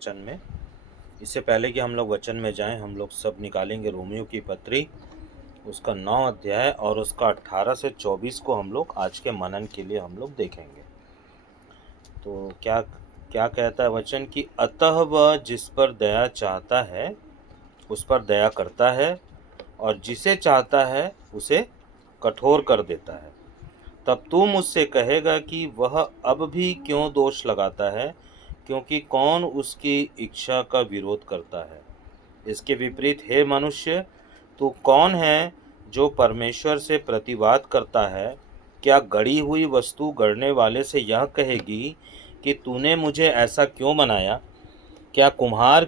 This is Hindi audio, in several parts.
वचन में। इससे पहले कि हम लोग वचन में जाएं, हम लोग सब निकालेंगे रोमियो की पत्री, उसका 9 अध्याय और उसका 18 से 24 को हम लोग आज के मनन के लिए हम लोग देखेंगे। तो क्या क्या कहता है वचन कि अतः वह जिस पर दया चाहता है उस पर दया करता है, और जिसे चाहता है उसे कठोर कर देता है। तब तू मुझसे कहेगा कि वह अब भी क्यों दोष लगाता है, क्योंकि कौन उसकी इच्छा का विरोध करता है। इसके विपरीत हे मनुष्य, तू कौन है जो परमेश्वर से प्रतिवाद करता है? क्या गढ़ी हुई वस्तु गढ़ने वाले से यह कहेगी कि तूने मुझे ऐसा क्यों बनाया? क्या कुम्हार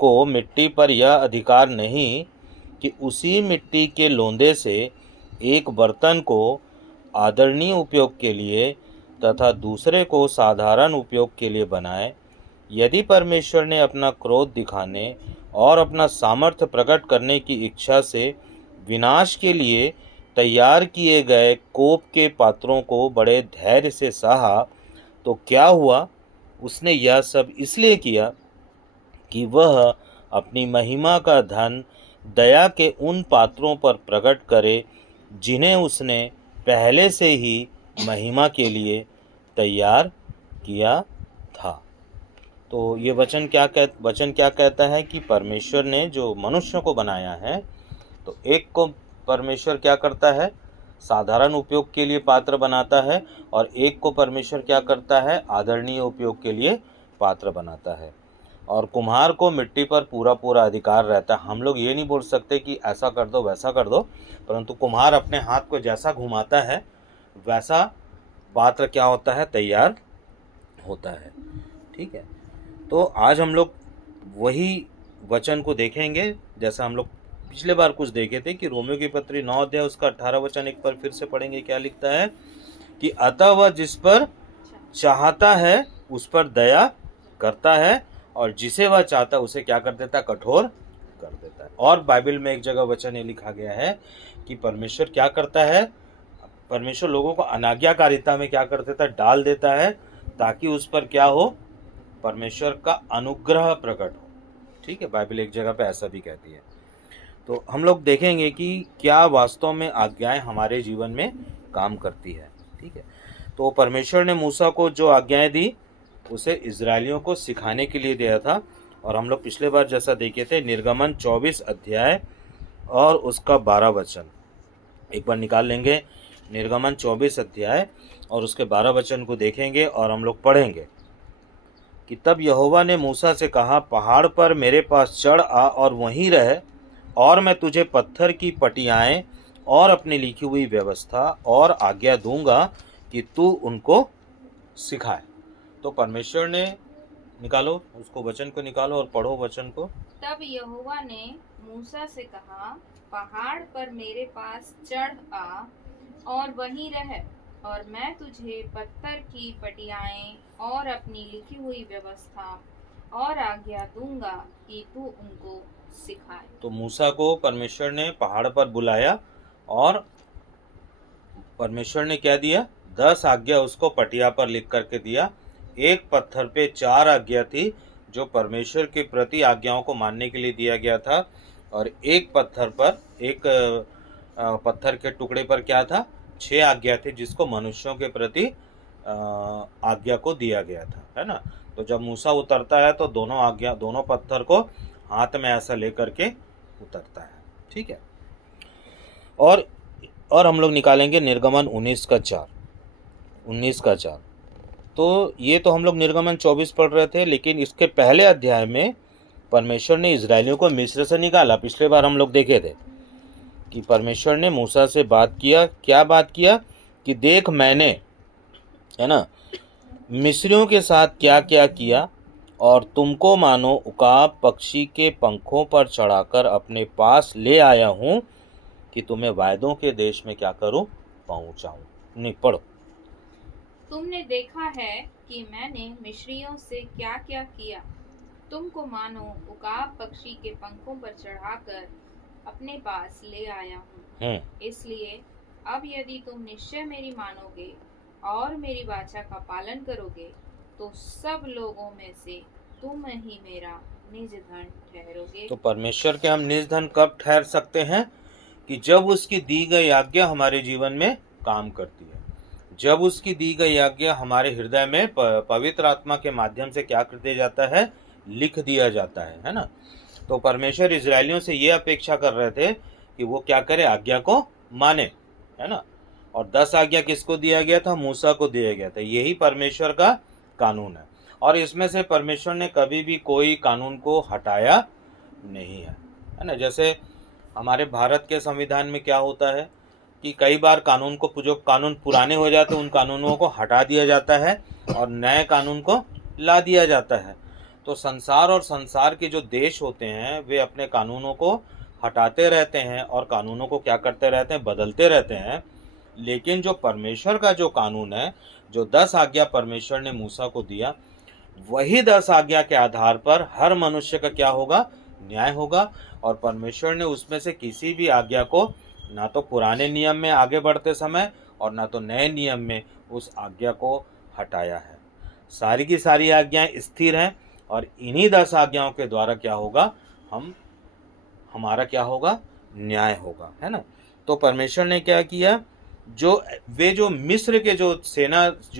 को मिट्टी पर यह अधिकार नहीं कि उसी मिट्टी के लोंदे से एक बर्तन को आदरणीय उपयोग के लिए तथा दूसरे को साधारण उपयोग के लिए बनाए? यदि परमेश्वर ने अपना क्रोध दिखाने और अपना सामर्थ्य प्रकट करने की इच्छा से विनाश के लिए तैयार किए गए कोप के पात्रों को बड़े धैर्य से सहा, तो क्या हुआ? उसने यह सब इसलिए किया कि वह अपनी महिमा का धन दया के उन पात्रों पर प्रकट करे जिन्हें उसने पहले से ही महिमा के लिए तैयार किया था। तो ये वचन क्या कहता है कि परमेश्वर ने जो मनुष्य को बनाया है, तो एक को परमेश्वर क्या करता है? साधारण उपयोग के लिए पात्र बनाता है, और एक को परमेश्वर क्या करता है? आदरणीय उपयोग के लिए पात्र बनाता है। और कुम्हार को मिट्टी पर पूरा पूरा अधिकार रहता है। हम लोग ये नहीं बोल सकते कि ऐसा कर दो वैसा कर दो, परंतु कुम्हार अपने हाथ को जैसा घुमाता है वैसा पात्र क्या होता है? तैयार होता है। ठीक है, तो आज हम लोग वही वचन को देखेंगे जैसा हम लोग पिछले बार कुछ देखे थे कि रोमियो की पत्री 9 अध्याय उसका 18 वचन एक बार फिर से पढ़ेंगे। क्या लिखता है कि अतः वह जिस पर चाहता है उस पर दया करता है, और जिसे वह चाहता है उसे क्या कर देता है? कठोर कर देता है। और बाइबल में एक जगह वचन ये लिखा गया है कि परमेश्वर क्या करता है? परमेश्वर लोगों को अनाज्ञाकारिता में क्या कर देता है? डाल देता है, ताकि उस पर क्या हो? परमेश्वर का अनुग्रह प्रकट हो। ठीक है, बाइबल एक जगह पे ऐसा भी कहती है। तो हम लोग देखेंगे कि क्या वास्तव में आज्ञाएं हमारे जीवन में काम करती है। ठीक है, तो परमेश्वर ने मूसा को जो आज्ञाएं दी उसे इजरायलियों को सिखाने के लिए दिया था। और हम लोग पिछले बार जैसा देखे थे निर्गमन 24 अध्याय और उसका 12 वचन एक बार निकाल लेंगे। निर्गमन 24 अध्याय और उसके 12 वचन को देखेंगे और हम लोग पढ़ेंगे कि तब यहोवा ने मूसा से कहा, पहाड़ पर मेरे पास चढ़ आ और वहीं रह, और मैं तुझे पत्थर की पटियाएं और अपनी लिखी हुई व्यवस्था और आज्ञा दूंगा कि तू उनको सिखाए। तो परमेश्वर ने निकालो उसको, वचन को निकालो और पढ़ो वचन को। तब यहोवा ने मूसा से कहा, पहाड़ पर मेरे पास चढ़ आ और वहीं रह, और मैं तुझे पत्थर की पटियाएं और अपनी लिखी हुई व्यवस्था और आज्ञा दूंगा कि तू उनको सिखाए। तो मूसा को परमेश्वर ने पहाड़ पर बुलाया और परमेश्वर ने क्या दिया? 10 आज्ञा उसको पटिया पर लिख करके दिया। एक पत्थर पे 4 आज्ञा थी जो परमेश्वर के प्रति आज्ञाओं को मानने के लिए दिया गया था, और एक पत्थर पर एक पत्थर के टुकड़े पर क्या था? 6 आज्ञा थी जिसको मनुष्यों के प्रति आज्ञा को दिया गया था, है ना। तो जब मूसा उतरता है तो दोनों पत्थर को हाथ में ऐसा लेकर के उतरता है। ठीक है, और हम लोग निकालेंगे निर्गमन 19 का 4। तो ये तो हम लोग निर्गमन 24 पढ़ रहे थे, लेकिन इसके पहले अध्याय में परमेश्वर ने इजरायलियों को मिस्र से निकाला। पिछले बार हम लोग देखे थे कि परमेश्वर ने मूसा से बात किया। क्या बात किया? कि देख मैंने, है ना, मिस्रियों के साथ क्या क्या किया, और तुमको मानो उकाब पक्षी के पंखों पर चढ़ाकर अपने पास ले आया हूँ कि तुम्हें वायदों के देश में क्या करूं? पहुंचाऊं। नहीं, पढ़ो। तुमने देखा है कि मैंने मिस्रियों से क्या क्या किया। तुमको मानो उकाब पक्षी के पंखों पर चढ़ाकर अपने पास ले आया हूँ। इसलिए अब यदि तुम निश्चय मेरी मानोगे और मेरी वाचा का पालन करोगे, तो सब लोगों में से तुम ही मेरा निज धन ठहरोगे। तो परमेश्वर के हम निज धन कब ठहर सकते हैं? कि जब उसकी दी गई आज्ञा हमारे जीवन में काम करती है, जब उसकी दी गई आज्ञा हमारे हृदय में पवित्र आत्मा के माध्यम से क्या कर दिया जाता है, लिख दिया जाता है ना। तो परमेश्वर इजरायलियों से ये अपेक्षा कर रहे थे कि वो क्या करे, आज्ञा को माने, है ना। और 10 आज्ञा किसको दिया गया था? मूसा को दिया गया था। यही परमेश्वर का कानून है, और इसमें से परमेश्वर ने कभी भी कोई कानून को हटाया नहीं है ना। जैसे हमारे भारत के संविधान में क्या होता है कि कई बार कानून को, जो कानून पुराने हो जाते हैं उन कानूनों को हटा दिया जाता है और नए कानून को ला दिया जाता है। तो संसार और संसार के जो देश होते हैं वे अपने कानूनों को हटाते रहते हैं और कानूनों को क्या करते रहते हैं, बदलते रहते हैं। लेकिन जो परमेश्वर का जो कानून है, जो 10 आज्ञा परमेश्वर ने मूसा को दिया, वही 10 आज्ञा के आधार पर हर मनुष्य का क्या होगा, न्याय होगा। और परमेश्वर ने उसमें से किसी भी आज्ञा को ना तो पुराने नियम में आगे बढ़ते समय और ना तो नए नियम में उस आज्ञा को हटाया है। सारी की सारी आज्ञाएं स्थिर हैं और इन्हीं 10 आज्ञाओं के द्वारा क्या होगा, हमारा क्या होगा, न्याय होगा, है ना। तो परमेश्वर ने क्या किया, जो मिस्र के जो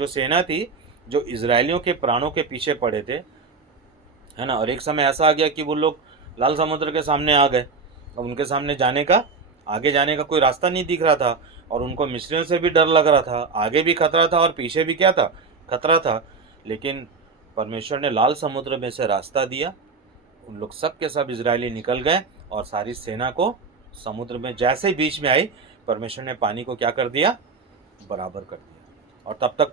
सेना थी, जो इजरायलियों के प्राणों के पीछे पड़े थे, है ना। और एक समय ऐसा आ गया कि वो लोग लाल समुद्र के सामने आ गए। अब उनके सामने आगे जाने का कोई रास्ता नहीं दिख रहा था, और उनको मिस्रियों से भी डर लग रहा था, आगे भी खतरा था और पीछे भी क्या था, खतरा था। लेकिन परमेश्वर ने लाल समुद्र में से रास्ता दिया, उन लोग सब के सब इजरायली निकल गए और सारी सेना को समुद्र में जैसे ही बीच में आई, परमेश्वर ने पानी को क्या कर दिया, बराबर कर दिया। और तब तक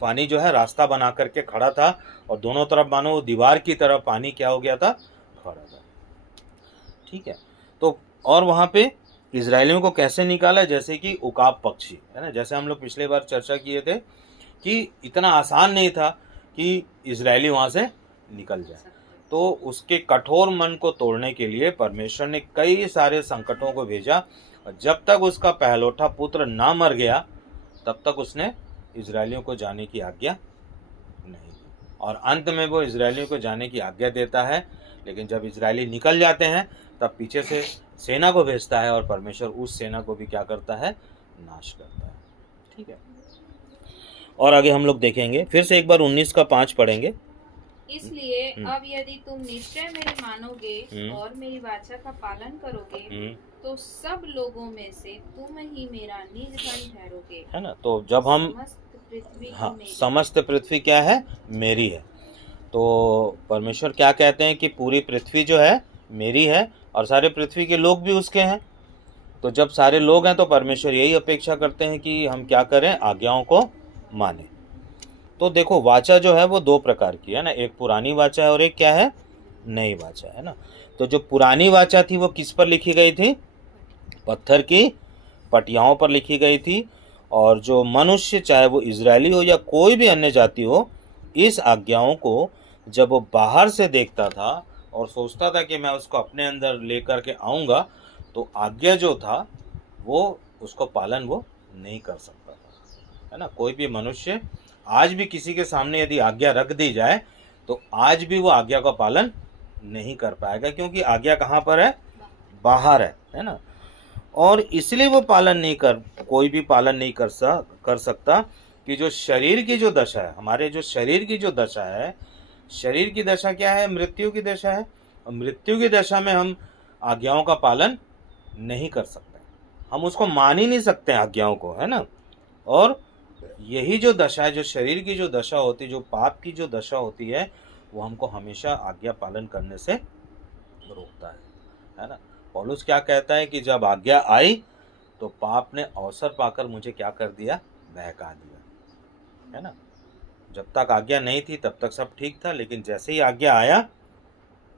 पानी जो है रास्ता बना करके खड़ा था, और दोनों तरफ मानो दीवार की तरफ पानी क्या हो गया था, खड़ा था। ठीक है। तो और वहां पे इजरायलियों को कैसे निकाला, जैसे कि उकाब पक्षी, है ना। जैसे हम लोग पिछले बार चर्चा किए थे कि इतना आसान नहीं था कि इजरायली वहां से निकल जाए। तो उसके कठोर मन को तोड़ने के लिए परमेश्वर ने कई सारे संकटों को भेजा, और जब तक उसका पहलौठा पुत्र ना मर गया तब तक उसने इजरायलियों को जाने की आज्ञा नहीं दी। और अंत में वो इजरायलियों को जाने की आज्ञा देता है, लेकिन जब इजरायली निकल जाते हैं तब पीछे से सेना को भेजता है, और परमेश्वर उस सेना को भी क्या करता है, नाश करता है। ठीक है। और आगे हम लोग देखेंगे, फिर से एक बार 19 का 5 पढ़ेंगे। इसलिए अब यदि तुम निश्चय मेरे मानोगे और मेरी वाचा का पालन करोगे, तो सब लोगों में से तुम ही मेरा निज धन ठहरोगे, है ना। तो जब हम समस्त पृथ्वी क्या है, मेरी है। तो परमेश्वर क्या कहते हैं कि पूरी पृथ्वी जो है मेरी है, और सारे पृथ्वी के लोग भी उसके हैं। तो जब सारे लोग हैं तो परमेश्वर यही अपेक्षा करते हैं कि हम क्या करें, आज्ञाओं को माने। तो देखो, वाचा जो है वो 2 प्रकार की है ना, एक पुरानी वाचा है और एक क्या है, नई वाचा है ना। तो जो पुरानी वाचा थी वो किस पर लिखी गई थी, पत्थर की पटियाओं पर लिखी गई थी। और जो मनुष्य, चाहे वो इजरायली हो या कोई भी अन्य जाति हो, इस आज्ञाओं को जब वो बाहर से देखता था और सोचता था कि मैं उसको अपने अंदर लेकर के आऊँगा, तो आज्ञा जो था वो उसको पालन वो नहीं कर सकता था, है ना। कोई भी मनुष्य आज भी किसी के सामने यदि आज्ञा रख दी जाए तो आज भी वो आज्ञा का पालन नहीं कर पाएगा, क्योंकि आज्ञा कहाँ पर है, बाहर है ना। और इसलिए वो कोई भी पालन नहीं कर सकता कि जो शरीर की जो दशा है, हमारे जो शरीर की जो दशा है, शरीर की दशा क्या है, मृत्यु की दशा है। और मृत्यु की दशा में हम आज्ञाओं का पालन नहीं कर सकते, हम उसको मान ही नहीं सकते आज्ञाओं को, है ना। और यही जो दशा है, जो शरीर की जो दशा होती है, जो पाप की जो दशा होती है, वो हमको हमेशा आज्ञा पालन करने से रोकता है ना। पौलुस क्या कहता है कि जब आज्ञा आई तो पाप ने अवसर पाकर मुझे क्या कर दिया, बहका दिया, है ना। जब तक आज्ञा नहीं थी तब तक सब ठीक था, लेकिन जैसे ही आज्ञा आया,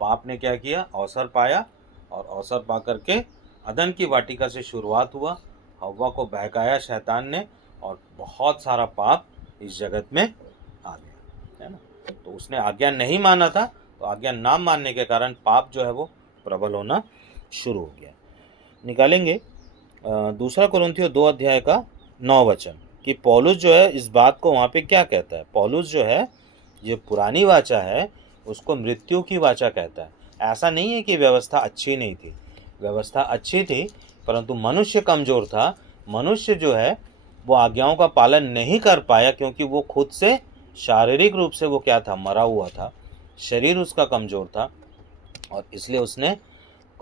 पाप ने क्या किया, अवसर पाया, और अवसर पा करके अदन की वाटिका से शुरुआत हुआ, हव्वा को बहकाया शैतान ने, और बहुत सारा पाप इस जगत में आ गया, है ना। तो उसने आज्ञा नहीं माना था, तो आज्ञा ना मानने के कारण पाप जो है वो प्रबल होना शुरू हो गया। निकालेंगे 2 कुरिन्थियों 2 अध्याय का 9 वचन, कि पौलुस जो है इस बात को वहाँ पे क्या कहता है। पौलुस जो है, ये पुरानी वाचा है, उसको मृत्यु की वाचा कहता है। ऐसा नहीं है कि व्यवस्था अच्छी नहीं थी, व्यवस्था अच्छी थी, परंतु मनुष्य कमजोर था। मनुष्य जो है वो आज्ञाओं का पालन नहीं कर पाया, क्योंकि वो खुद से शारीरिक रूप से वो क्या था, मरा हुआ था, शरीर उसका कमजोर था, और इसलिए उसने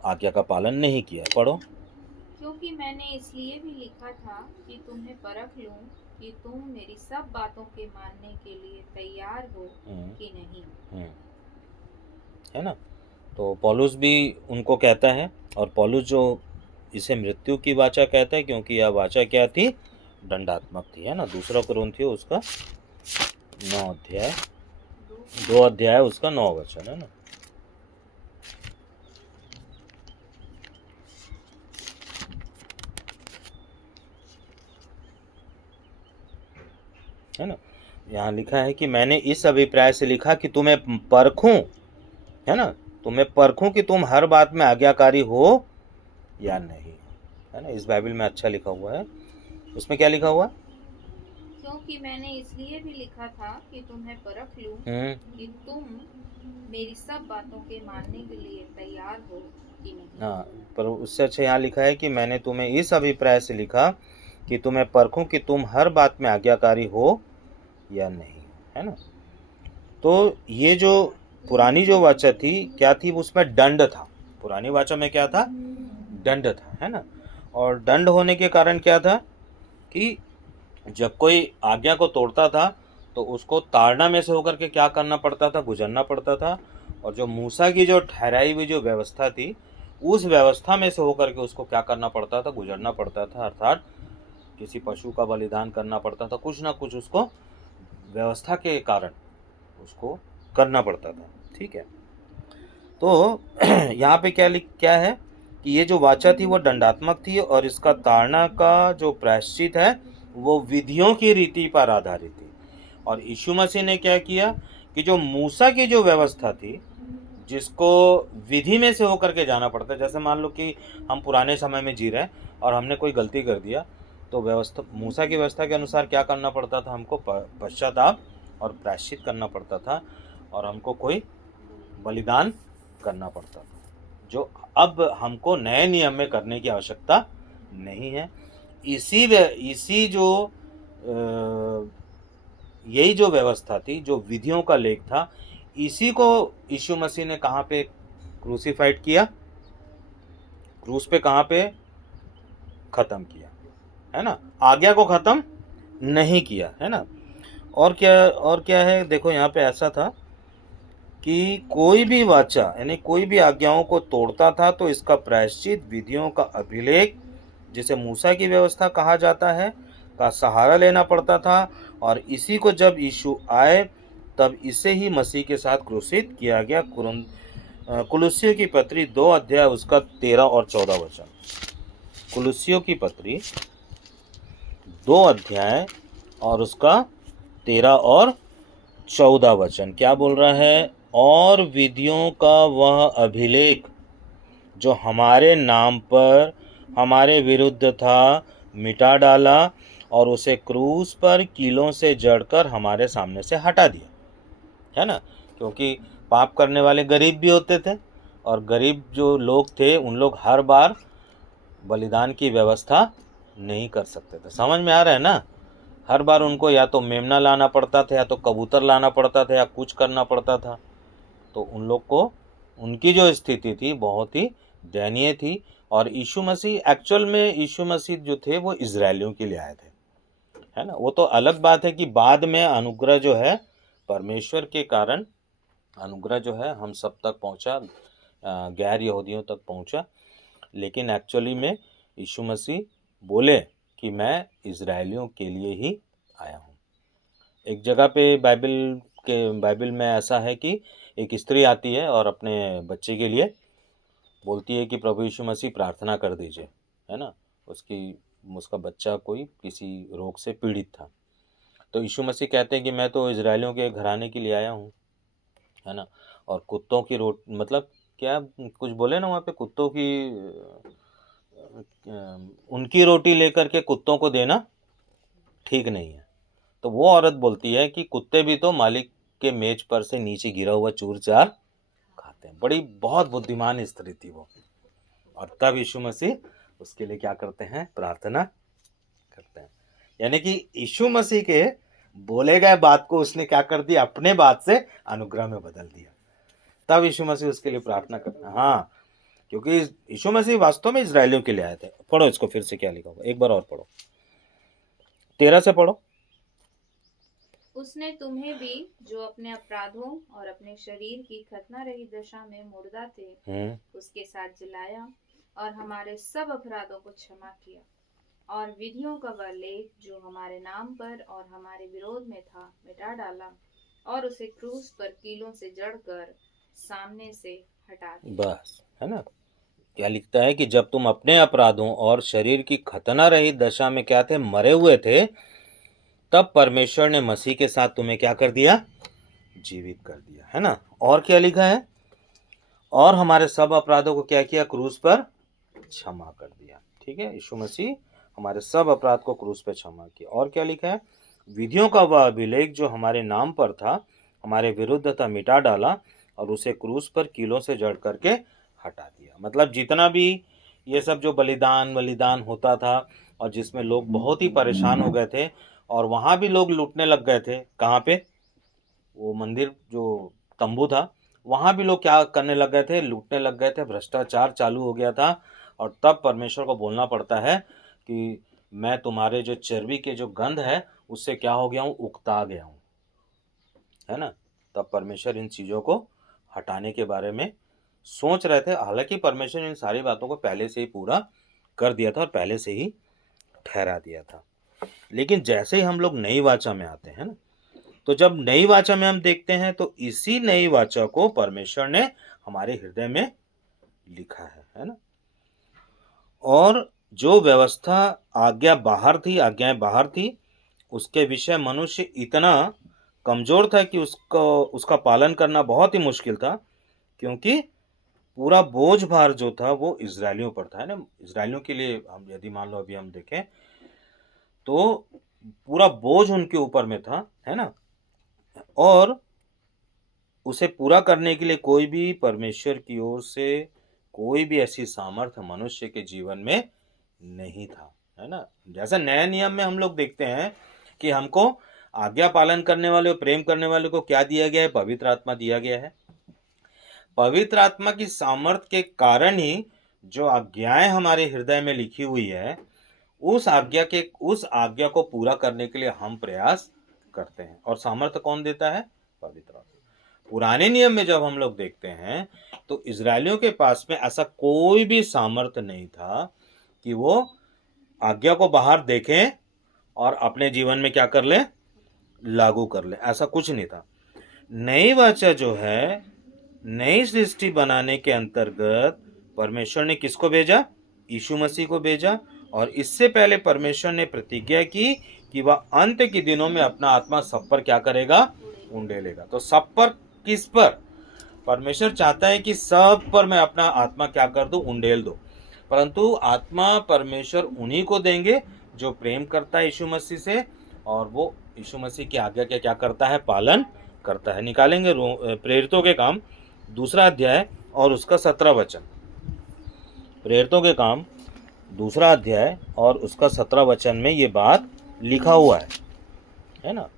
आज्ञा का पालन नहीं किया। पढ़ो। क्योंकि मैंने इसलिए भी लिखा था कि तुम्हें परख लूं कि तुम मेरी सब बातों के मानने के लिए तैयार हो कि नहीं। है ना। तो पौलुस भी उनको कहता है, और पौलुस जो इसे मृत्यु की वाचा कहता है, क्योंकि यह वाचा क्या थी, दंडात्मक थी। है ना। दूसरा कुरिन्थियों उसका 9 अध्याय 2 अध्याय उसका 9 वचन। है ना। है ना। यहाँ लिखा है कि मैंने इस अभिप्राय से लिखा कि तुम्हें परखूं, है ना, तुम्हें परखूं कि तुम हर बात में आज्ञाकारी हो या नहीं। है ना। इस बाइबल में अच्छा लिखा हुआ है। उसमें क्या लिखा हुआ? क्योंकि मैंने इसलिए भी लिखा था कि तुम्हें परख लूं कि तुम मेरी सब बातों के मानने के लिए तैयार हो कि नहीं। हाँ, पर उससे अच्छा यहाँ लिखा है कि मैंने तुम्हें इस अभिप्राय से लिखा कि तुम्हें परखूं कि तुम हर बात में आज्ञाकारी हो या नहीं। है ना। तो ये जो पुरानी जो वाचा थी क्या थी, उसमें दंड था। पुरानी वाचा में क्या था? दंड था। है ना। और दंड होने के कारण क्या था कि जब कोई आज्ञा को तोड़ता था तो उसको ताड़ना में से होकर के क्या करना पड़ता था, गुजरना पड़ता था। और जो मूसा की जो ठहराई हुई जो व्यवस्था थी, उस व्यवस्था में से होकर के उसको क्या करना पड़ता था, गुजरना पड़ता था। अर्थात किसी पशु का बलिदान करना पड़ता था, कुछ ना कुछ उसको व्यवस्था के कारण उसको करना पड़ता था। ठीक है। तो यहाँ पे क्या है कि ये जो वाचा थी वो दंडात्मक थी, और इसका ताड़ना का जो प्रायश्चित है वो विधियों की रीति पर आधारित थी। और यीशु मसीह ने क्या किया कि जो मूसा की जो व्यवस्था थी, जिसको विधि में से होकर के जाना पड़ता है, जैसे मान लो कि हम पुराने समय में जी रहे हैं और हमने कोई गलती कर दिया, तो व्यवस्था मूसा की व्यवस्था के अनुसार क्या करना पड़ता था, हमको पश्चाताप और प्रायश्चित करना पड़ता था, और हमको कोई बलिदान करना पड़ता था, जो अब हमको नए नियम में करने की आवश्यकता नहीं है। इसी जो यही जो व्यवस्था थी, जो विधियों का लेख था, इसी को यीशु मसीह ने कहाँ पे क्रूसीफाइड किया, क्रूस पे कहाँ पे खत्म किया। है ना। आज्ञा को खत्म नहीं किया। है ना। और क्या है, देखो यहाँ पे ऐसा था कि कोई भी वाचा यानी कोई भी आज्ञाओं को तोड़ता था तो इसका प्रायश्चित विधियों का अभिलेख, जिसे मूसा की व्यवस्था कहा जाता है, का सहारा लेना पड़ता था। और इसी को जब यीशु आए तब इसे ही मसीह के साथ क्रूसित किया गया। कुलुस्सियों की पत्री 2 अध्याय उसका 13 और 14 वचन। कुलुस्सियों की पत्री 2 अध्याय और उसका 13 और 14 वचन क्या बोल रहा है? और विधियों का वह अभिलेख जो हमारे नाम पर हमारे विरुद्ध था, मिटा डाला और उसे क्रूस पर कीलों से जड़कर हमारे सामने से हटा दिया। है ना। क्योंकि पाप करने वाले गरीब भी होते थे, और गरीब जो लोग थे उन लोग हर बार बलिदान की व्यवस्था नहीं कर सकते थे। समझ में आ रहा है ना। हर बार उनको या तो मेमना लाना पड़ता था, या तो कबूतर लाना पड़ता था, या कुछ करना पड़ता था। तो उन लोग को उनकी जो स्थिति थी बहुत ही दयनीय थी। और यीशु मसीह एक्चुअल में यीशु मसीह जो थे वो इजरायलियों के लिए आए थे। है ना। वो तो अलग बात है कि बाद में अनुग्रह जो है परमेश्वर के कारण अनुग्रह जो है हम सब तक पहुंचा, गैर यहूदियों तक पहुंचा। लेकिन एक्चुअली में यीशु मसीह बोले कि मैं इजरायलियों के लिए ही आया हूँ। एक जगह पे बाइबल में ऐसा है कि एक स्त्री आती है और अपने बच्चे के लिए बोलती है कि प्रभु यीशु मसीह प्रार्थना कर दीजिए। है ना। उसका बच्चा कोई किसी रोग से पीड़ित था। तो यीशु मसीह कहते हैं कि मैं तो इजरायलियों के घराने के लिए आया हूँ। है ना। और कुत्तों की मतलब क्या कुछ बोले ना वहाँ पे, कुत्तों की उनकी रोटी लेकर के कुत्तों को देना ठीक नहीं है। तो वो औरत बोलती है कि कुत्ते भी तो मालिक के मेज पर से नीचे गिरा हुआ चूर चार खाते हैं। बड़ी बहुत बुद्धिमान स्त्री थी वो। और तब यीशु मसीह उसके लिए क्या करते हैं? प्रार्थना करते हैं। यानी कि यीशु मसीह के बोले गए बात को उसने क्या कर दिया? अपने बात से अनुग्रह में बदल दिया। तब यीशु मसीह उसके लिए प्रार्थना करते हैं। हाँ, क्योंकि यीशु मसीह वास्तव में इजरायलियों के लिए आए थे। पढ़ो इसको फिर से, क्या लिखा हुआ, एक बार और पढ़ो, 13 से पढ़ो। उसने तुम्हें भी, जो अपने अपराधों और अपने शरीर की खतना रहित दशा में मुर्दा थे, उसके साथ जिलाया और हमारे सब अपराधों को क्षमा किया, और विधियों का वह लेख जो हमारे नाम पर और हमारे विरोध में था मिटा डाला, और उसे क्रूस पर कीलों से जड़कर सामने से हटा दिया। बस, है ना? क्या लिखता है कि जब तुम अपने अपराधों और शरीर की खतना रहित दशा में क्या थे? मरे हुए थे, तब परमेश्वर ने मसीह के साथ तुम्हें क्या कर दिया? जीवित कर दिया, है ना? और क्या लिखा है? और हमारे सब अपराधों को क्या किया? क्रूस पर क्षमा कर दिया। ठीक है, यीशु मसीह हमारे सब अपराध को क्रूस पर क्षमा किया। और क्या लिखा है? विधियों का वह अभिलेख जो हमारे नाम पर था, हमारे विरुद्ध था, मिटा डाला, और उसे क्रूस पर कीलों से जड़ करके हटा दिया। मतलब जितना भी ये सब जो बलिदान होता था, और जिसमें लोग बहुत ही परेशान हो गए थे, और वहाँ भी लोग लूटने लग गए थे। कहाँ पे? वो मंदिर जो तंबू था, वहाँ भी लोग क्या करने लग गए थे? लूटने लग गए थे। भ्रष्टाचार चालू हो गया था। और तब परमेश्वर को बोलना पड़ता है कि मैं तुम्हारे जो चर्बी के जो गंध है उससे क्या हो गया हूँ? उकता गया हूँ, है ना? तब परमेश्वर इन चीज़ों को हटाने के बारे में सोच रहे थे। हालांकि परमेश्वर इन सारी बातों को पहले से ही पूरा कर दिया था और पहले से ही ठहरा दिया था। लेकिन जैसे ही हम लोग नई वाचा में आते हैं ना, तो जब नई वाचा में हम देखते हैं तो इसी नई वाचा को परमेश्वर ने हमारे हृदय में लिखा है ना? और जो व्यवस्था आज्ञाएं बाहर थी, उसके विषय मनुष्य इतना कमजोर था कि उसका पालन करना बहुत ही मुश्किल था, क्योंकि पूरा बोझ भार जो था वो इजरायलियों पर था, है ना? इजरायलियों के लिए हम यदि मान लो अभी हम देखें तो पूरा बोझ उनके ऊपर में था, है ना? और उसे पूरा करने के लिए कोई भी परमेश्वर की ओर से कोई भी ऐसी सामर्थ्य मनुष्य के जीवन में नहीं था, है ना? जैसा नए नियम में हम लोग देखते हैं कि हमको आज्ञा पालन करने वाले और प्रेम करने वाले को क्या दिया गया है? पवित्र आत्मा दिया गया है। पवित्र आत्मा की सामर्थ्य के कारण ही जो आज्ञाएं हमारे हृदय में लिखी हुई है, उस आज्ञा को पूरा करने के लिए हम प्रयास करते हैं। और सामर्थ्य कौन देता है? पवित्र आत्मा। पुराने नियम में जब हम लोग देखते हैं तो इजरायलियों के पास में ऐसा कोई भी सामर्थ्य नहीं था कि वो आज्ञा को बाहर देखें और अपने जीवन में क्या कर ले? लागू कर ले। ऐसा कुछ नहीं था। नई वाचा जो है, नई सृष्टि बनाने के अंतर्गत परमेश्वर ने किसको भेजा? यीशु मसीह को भेजा। और इससे पहले परमेश्वर ने प्रतिज्ञा की कि वह अंत के दिनों में अपना आत्मा सब पर क्या करेगा? उंडेलेगा। तो सब पर, किस पर? परमेश्वर चाहता है कि सब पर मैं अपना आत्मा क्या कर दूं? उंडेल दो। परंतु आत्मा परमेश्वर उन्हीं को देंगे जो प्रेम करता है यीशु मसीह से, और वो यीशु मसीह की आज्ञा के क्या करता है? पालन करता है। निकालेंगे प्रेरितों के काम 2 अध्याय और उसका 17 वचन। प्रेरितों के काम 2 अध्याय और उसका 17 वचन में ये बात लिखा हुआ है ना?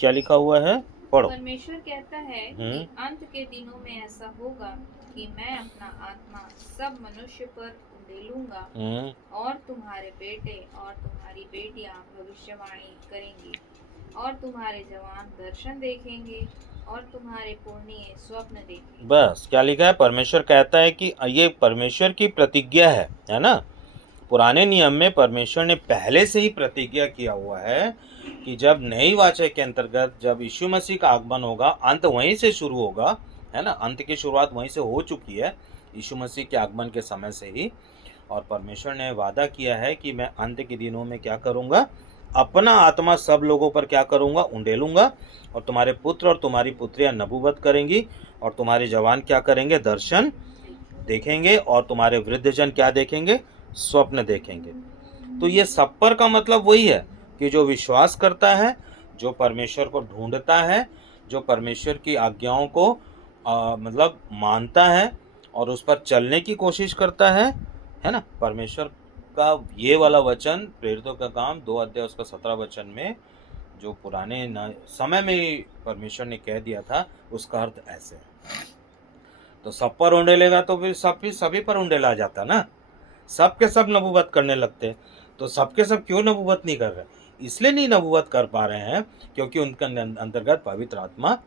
क्या लिखा हुआ है? पढ़ो। परमेश्वर कहता है कि अंत के दिनों में ऐसा होगा कि मैं अपना आत्मा सब मनुष्य पर उंडेलूंगा, और तुम्हारे बेटे और तुम्हारी बेटियां भविष्यवाणी करेंगी, और तुम्हारे जवान दर्शन देखेंगे, और तुम्हारे पुरनिये स्वप्न देखेंगे। बस, क्या लिखा है? परमेश्वर कहता है कि ये परमेश्वर की प्रतिज्ञा है ना? पुराने नियम में परमेश्वर ने पहले से ही प्रतिज्ञा किया हुआ है कि जब नई वाचा के अंतर्गत जब यीशु मसीह का आगमन होगा, अंत वहीं से शुरू होगा, है ना? अंत की शुरुआत वहीं से हो चुकी है यीशु मसीह के आगमन के समय से ही। और परमेश्वर ने वादा किया है कि मैं अंत के दिनों में क्या करूंगा? अपना आत्मा सब लोगों पर क्या करूंगा? उंडेलूंगा, और तुम्हारे पुत्र और तुम्हारी पुत्रियां नबूवत करेंगी, और तुम्हारे जवान क्या करेंगे? दर्शन देखेंगे, और तुम्हारे वृद्धजन क्या देखेंगे? स्वप्न देखेंगे। तो ये सब पर का मतलब वही है कि जो विश्वास करता है, जो परमेश्वर को ढूंढता है, जो परमेश्वर की आज्ञाओं को मतलब मानता है और उस पर चलने की कोशिश करता है ना। परमेश्वर का ये वाला वचन प्रेरितों का काम 2 अध्याय उसका 17 वचन में जो पुराने समय में ही परमेश्वर ने कह दिया था, उसका अर्थ ऐसे है। तो सब पर उंडेलेगा तो फिर सभी पर उंडेला जाता ना, सब के सब नबूवत करने लगते। तो सब के सब क्यों नबूवत नहीं कर रहे? इसलिए नहीं नबूवत कर पा रहे हैं क्योंकि उनके अंतर्गत पवित्र आत्मा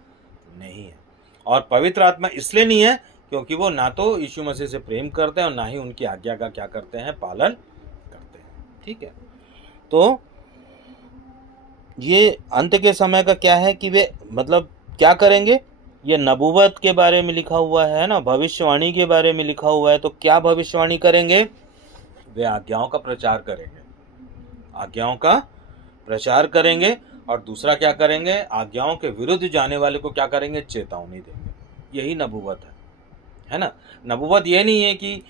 नहीं है। और पवित्र आत्मा इसलिए नहीं है क्योंकि वो ना तो यीशु मसीह से प्रेम करते हैं और ना ही उनकी आज्ञा का क्या करते हैं, पालन करते हैं। ठीक है, तो ये अंत के समय का क्या है कि वे मतलब क्या करेंगे? ये नबूवत के बारे में लिखा हुआ है ना, भविष्यवाणी के बारे में लिखा हुआ है। तो क्या भविष्यवाणी करेंगे? वे आज्ञाओं का प्रचार करेंगे, आज्ञाओं का प्रचार करेंगे। और दूसरा क्या करेंगे? आज्ञाओं के विरुद्ध जाने वाले को क्या करेंगे? चेतावनी देंगे। यही नबूवत है ना। नबूवत ये नहीं है कि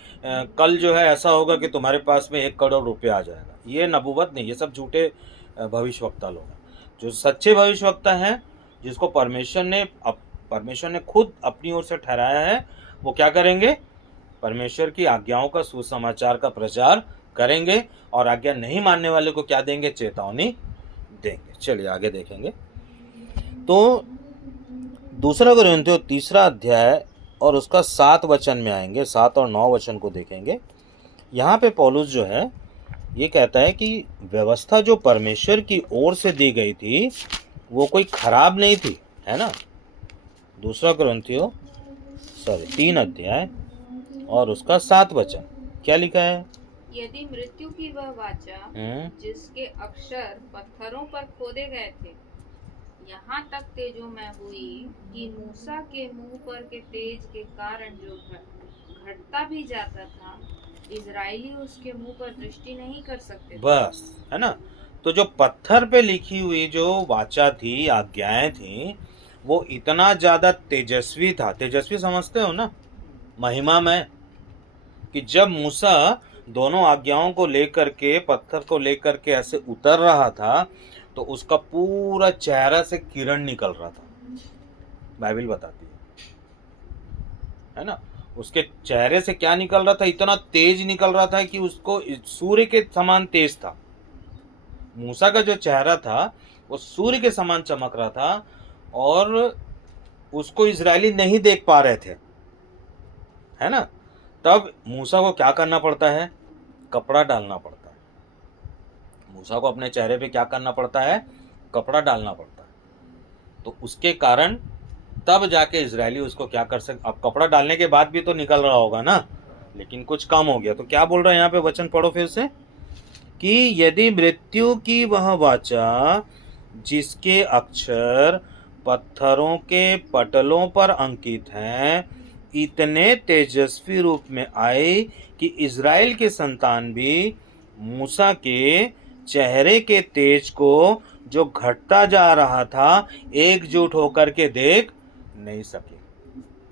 कल जो है ऐसा होगा कि तुम्हारे पास में 1 करोड़ रुपये आ जाएगा। ये नबूवत नहीं, ये सब झूठे भविष्यवक्ता लोग हैं। जो सच्चे भविष्यवक्ता हैं, जिसको परमेश्वर ने खुद अपनी ओर से ठहराया है, वो क्या करेंगे? परमेश्वर की आज्ञाओं का सुसमाचार का प्रचार करेंगे और आज्ञा नहीं मानने वाले को क्या देंगे? चेतावनी देंगे। चलिए आगे देखेंगे। तो 2 कोरिन्थियों 3 अध्याय और उसका 7 वचन में आएंगे, 7 और 9 वचन को देखेंगे। यहाँ पे पौलुस जो है ये कहता है कि व्यवस्था जो परमेश्वर की ओर से दी गई थी वो कोई खराब नहीं थी, है ना। 2 कोरिन्थियों 3 अध्याय और उसका 7 वचन क्या लिखा है? यदि मृत्यु की वह वाचा जिसके अक्षर पत्थरों पर खोदे गए थे यहाँ तक तेजोमय हुई कि मूसा के मुंह पर के तेज के कारण जो घटता भी जाता था, इजरायली उसके मुंह पर दृष्टि नहीं कर सकते। बस, है ना। तो जो पत्थर पे लिखी हुई जो वाचा थी, आज्ञाएं थी, वो इतना ज्यादा तेजस्वी था। तेजस्वी समझते हो ना, महिमा में, कि जब मूसा दोनों आज्ञाओं को लेकर के, पत्थर को लेकर के ऐसे उतर रहा था तो उसका पूरा चेहरा से किरण निकल रहा था, बाइबल बताती है ना। उसके चेहरे से क्या निकल रहा था? इतना तेज निकल रहा था कि उसको सूर्य के समान तेज था। मूसा का जो चेहरा था वो सूर्य के समान चमक रहा था और उसको इजरायली नहीं देख पा रहे थे, है ना। तब मूसा को क्या करना पड़ता है? कपड़ा डालना पड़ता है। मूसा को अपने चेहरे पे क्या करना पड़ता है? कपड़ा डालना पड़ता है। तो उसके कारण तब जाके इजरायली उसको क्या कर सकते। अब कपड़ा डालने के बाद भी तो निकल रहा होगा ना, लेकिन कुछ कम हो गया। तो क्या बोल रहा है यहाँ पे? वचन पढ़ो फिर से, कि यदि मृत्यु की वह वाचा जिसके अक्षर पत्थरों के पटलों पर अंकित हैं इतने तेजस्वी रूप में आई कि इजराइल के संतान भी मूसा के चेहरे के तेज को जो घटता जा रहा था एकजुट होकर के देख नहीं सके।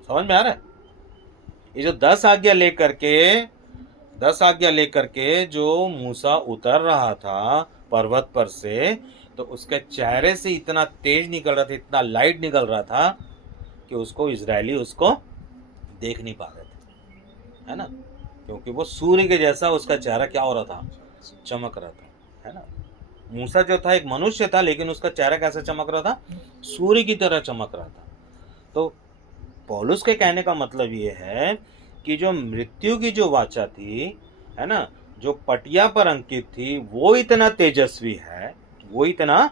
समझ में आ रहा है? ये जो 10 आज्ञा लेकर के जो मूसा उतर रहा था पर्वत पर से, तो उसके चेहरे से इतना तेज निकल रहा था, इतना लाइट निकल रहा था कि उसको इजरायली उसको देख नहीं पा रहे थे, है ना। क्योंकि वो सूर्य के जैसा उसका चेहरा क्या हो रहा था? चमक रहा था, है ना। मूसा जो था एक मनुष्य था, लेकिन उसका चेहरा कैसा चमक रहा था? सूर्य की तरह चमक रहा था। तो पौलुस के कहने का मतलब ये है कि जो मृत्यु की जो वाचा थी, है ना, जो पटिया पर अंकित थी, वो इतना तेजस्वी है, वो इतना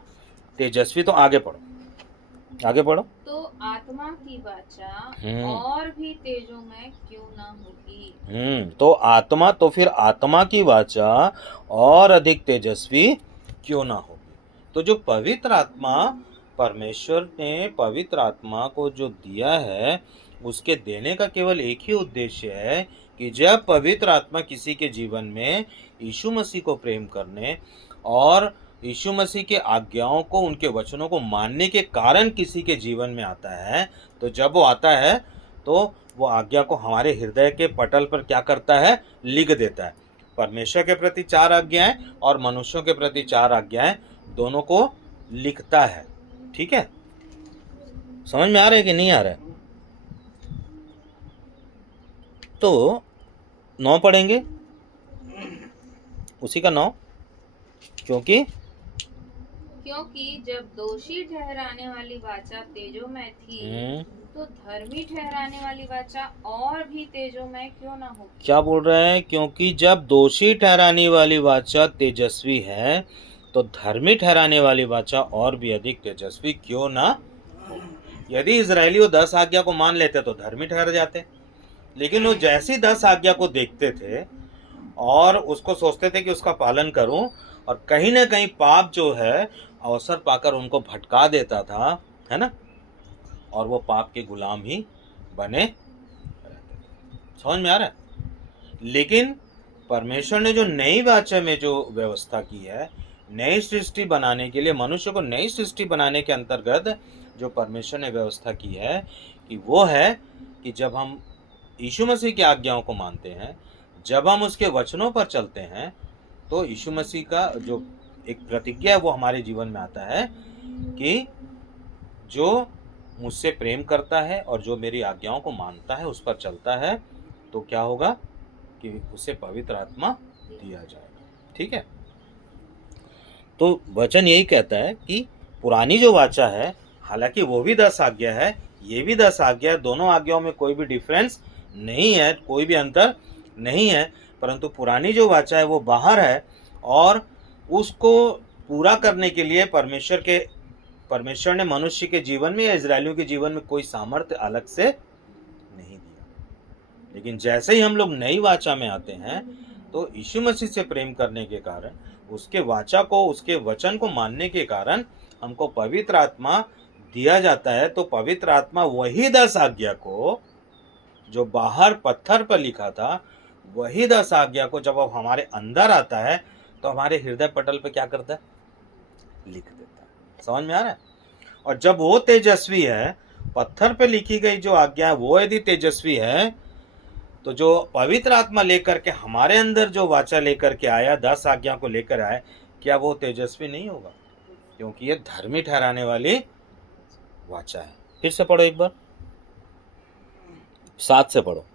तेजस्वी। तो आगे पढ़ो। तो आत्मा की वाचा और भी तेजोमय क्यों ना होगी? तो फिर आत्मा की वाचा और अधिक तेजस्वी क्यों ना होगी? तो जो पवित्र आत्मा, परमेश्वर ने पवित्र आत्मा को जो दिया है, उसके देने का केवल एक ही उद्देश्य है कि जब पवित्र आत्मा किसी के जीवन में यीशु मसीह को प्रेम करने और यीशु मसीह के आज्ञाओं को, उनके वचनों को मानने के कारण किसी के जीवन में आता है, तो जब वो आता है तो वो आज्ञा को हमारे हृदय के पटल पर क्या करता है? लिख देता है। परमेश्वर के प्रति 4 आज्ञाएं और मनुष्यों के प्रति 4 आज्ञाएं, दोनों को लिखता है। ठीक है। समझ में आ रहा है कि नहीं आ रहा है? तो 9 पढ़ेंगे, उसी का 9। क्योंकि जब दोषी ठहराने वाली वाचा तेजोमय थी, तो धर्मी ठहराने वाली वाचा और भी तेजोमय क्यों ना हो? क्या बोल रहे हैं? क्योंकि जब दोषी ठहराने वाली वाचा तेजस्वी है, तो धर्मी ठहराने वाली वाचा और भी अधिक तेजस्वी क्यों ना हो। यदि इजरायली वो 10 आज्ञा को मान लेते तो धर्मी ठहर जाते, लेकिन वो जैसी 10 आज्ञा को देखते थे और उसको सोचते थे कि उसका पालन करूं, और कहीं ना कहीं पाप जो है अवसर पाकर उनको भटका देता था, है ना, और वो पाप के गुलाम ही बने रहते थे। समझ में आ रहा है? लेकिन परमेश्वर ने जो नई वाचा में जो व्यवस्था की है, नई सृष्टि बनाने के लिए, मनुष्य को नई सृष्टि बनाने के अंतर्गत जो परमेश्वर ने व्यवस्था की है, कि वो है कि जब हम यीशु मसीह की आज्ञाओं को मानते हैं, जब हम उसके वचनों पर चलते हैं, तो यीशु मसीह का जो एक प्रतिज्ञा है वो हमारे जीवन में आता है कि जो मुझसे प्रेम करता है और जो मेरी आज्ञाओं को मानता है, उस पर चलता है, तो क्या होगा कि उसे पवित्र आत्मा दिया जाएगा। ठीक है? तो वचन यही कहता है कि पुरानी जो वाचा है, हालांकि वो भी 10 आज्ञा है, ये भी 10 आज्ञा है, दोनों आज्ञाओं में कोई भी डिफरेंस नहीं है, कोई भी अंतर नहीं है, परंतु पुरानी जो वाचा है वो बाहर है, और उसको पूरा करने के लिए परमेश्वर ने मनुष्य के जीवन में या इजरायलियों के जीवन में कोई सामर्थ्य अलग से नहीं दिया। लेकिन जैसे ही हम लोग नई वाचा में आते हैं, तो यीशु मसीह से प्रेम करने के कारण, उसके वाचा को, उसके वचन को मानने के कारण हमको पवित्र आत्मा दिया जाता है। तो पवित्र आत्मा वही 10 आज्ञा को जो बाहर पत्थर पर लिखा था, वही 10 आज्ञा को जब अब हमारे अंदर आता है, तो हमारे हृदय पटल पे क्या करता है? लिख देता है। समझ में आ रहा है? और जब वो तेजस्वी है, पत्थर पे लिखी गई जो आज्ञा है वो यदि तेजस्वी है, तो जो पवित्र आत्मा लेकर के हमारे अंदर जो वाचा लेकर के आया, 10 आज्ञा को लेकर आया, क्या वो तेजस्वी नहीं होगा? क्योंकि ये धर्मी ठहराने वाली वाचा है। फिर से पढ़ो एक बार, 7 से पढ़ो।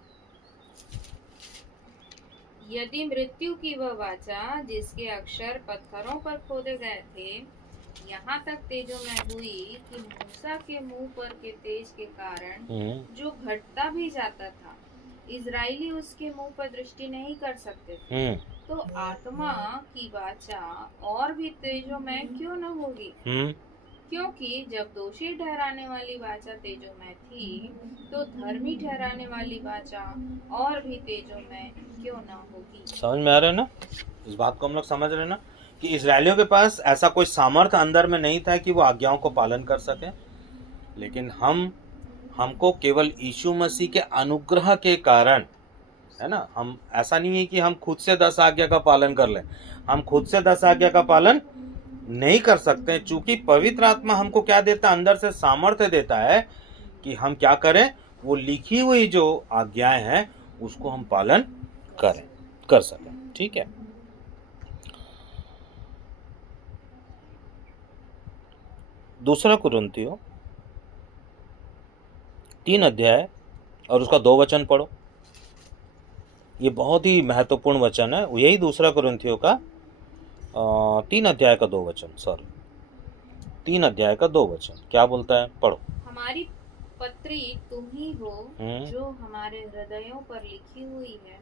यदि मृत्यु की वह वाचा जिसके अक्षर पत्थरों पर खोदे गए थे यहाँ तक तेजोमय हुई कि मूसा के मुंह पर के तेज के कारण जो घटता भी जाता था, इजरायली उसके मुंह पर दृष्टि नहीं कर सकते थे, तो आत्मा की वाचा और भी तेजोमय क्यों न होगी? क्योंकि जब दोषी ठहराने वाली वाचा तेजोमय थी, तो धर्मी ठहराने वाली वाचा और भी तेजोमय क्यों न होगी? समझ में आ रहा है ना? इस बात को हम लोग समझ रहे हैं ना, कि इजरायलियों के पास ऐसा कोई सामर्थ्य अंदर में नहीं था कि वो आज्ञाओं को पालन कर सके, लेकिन हमको केवल यीशु मसीह के अनुग्रह के कारण, है ना, हम ऐसा नहीं है कि हम खुद से 10 आज्ञा का पालन कर लें, हम खुद से 10 आज्ञा का पालन नहीं कर सकते, चूंकि पवित्र आत्मा हमको क्या देता है? अंदर से सामर्थ्य देता है कि हम क्या करें, वो लिखी हुई जो आज्ञाएं हैं उसको हम पालन कर सकें। ठीक है? दूसरा कुरिन्थियों 3 अध्याय और उसका 2 वचन पढ़ो। ये बहुत ही महत्वपूर्ण वचन है, यही दूसरा कुरिन्थियों का 3 अध्याय का 2 वचन, 3 अध्याय का 2 वचन क्या बोलता है? पढ़ो। हमारी पत्री तुम ही हो जो हमारे हृदयों पर लिखी हुई है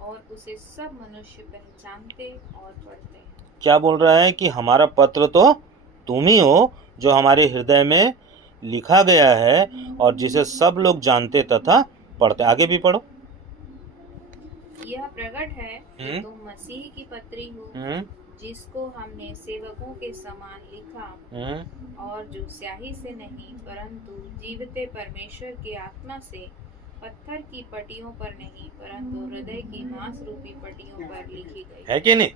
और उसे सब मनुष्य पहचानते और पढ़ते हैं। क्या बोल रहा है? कि हमारा पत्र तो तुम ही हो जो हमारे हृदय में लिखा गया है और जिसे सब लोग जानते तथा पढ़ते। आगे भी पढ़ो। यह प्रकट है कि तुम मसीह की पत्री हो, जिसको हमने सेवकों के समान लिखा, और जो स्याही से नहीं परंतु जीवते परमेश्वर की आत्मा से, पत्थर की पट्टियों पर नहीं परंतु हृदय की मांस रूपी पट्टियों पर लिखी गई है कि नहीं?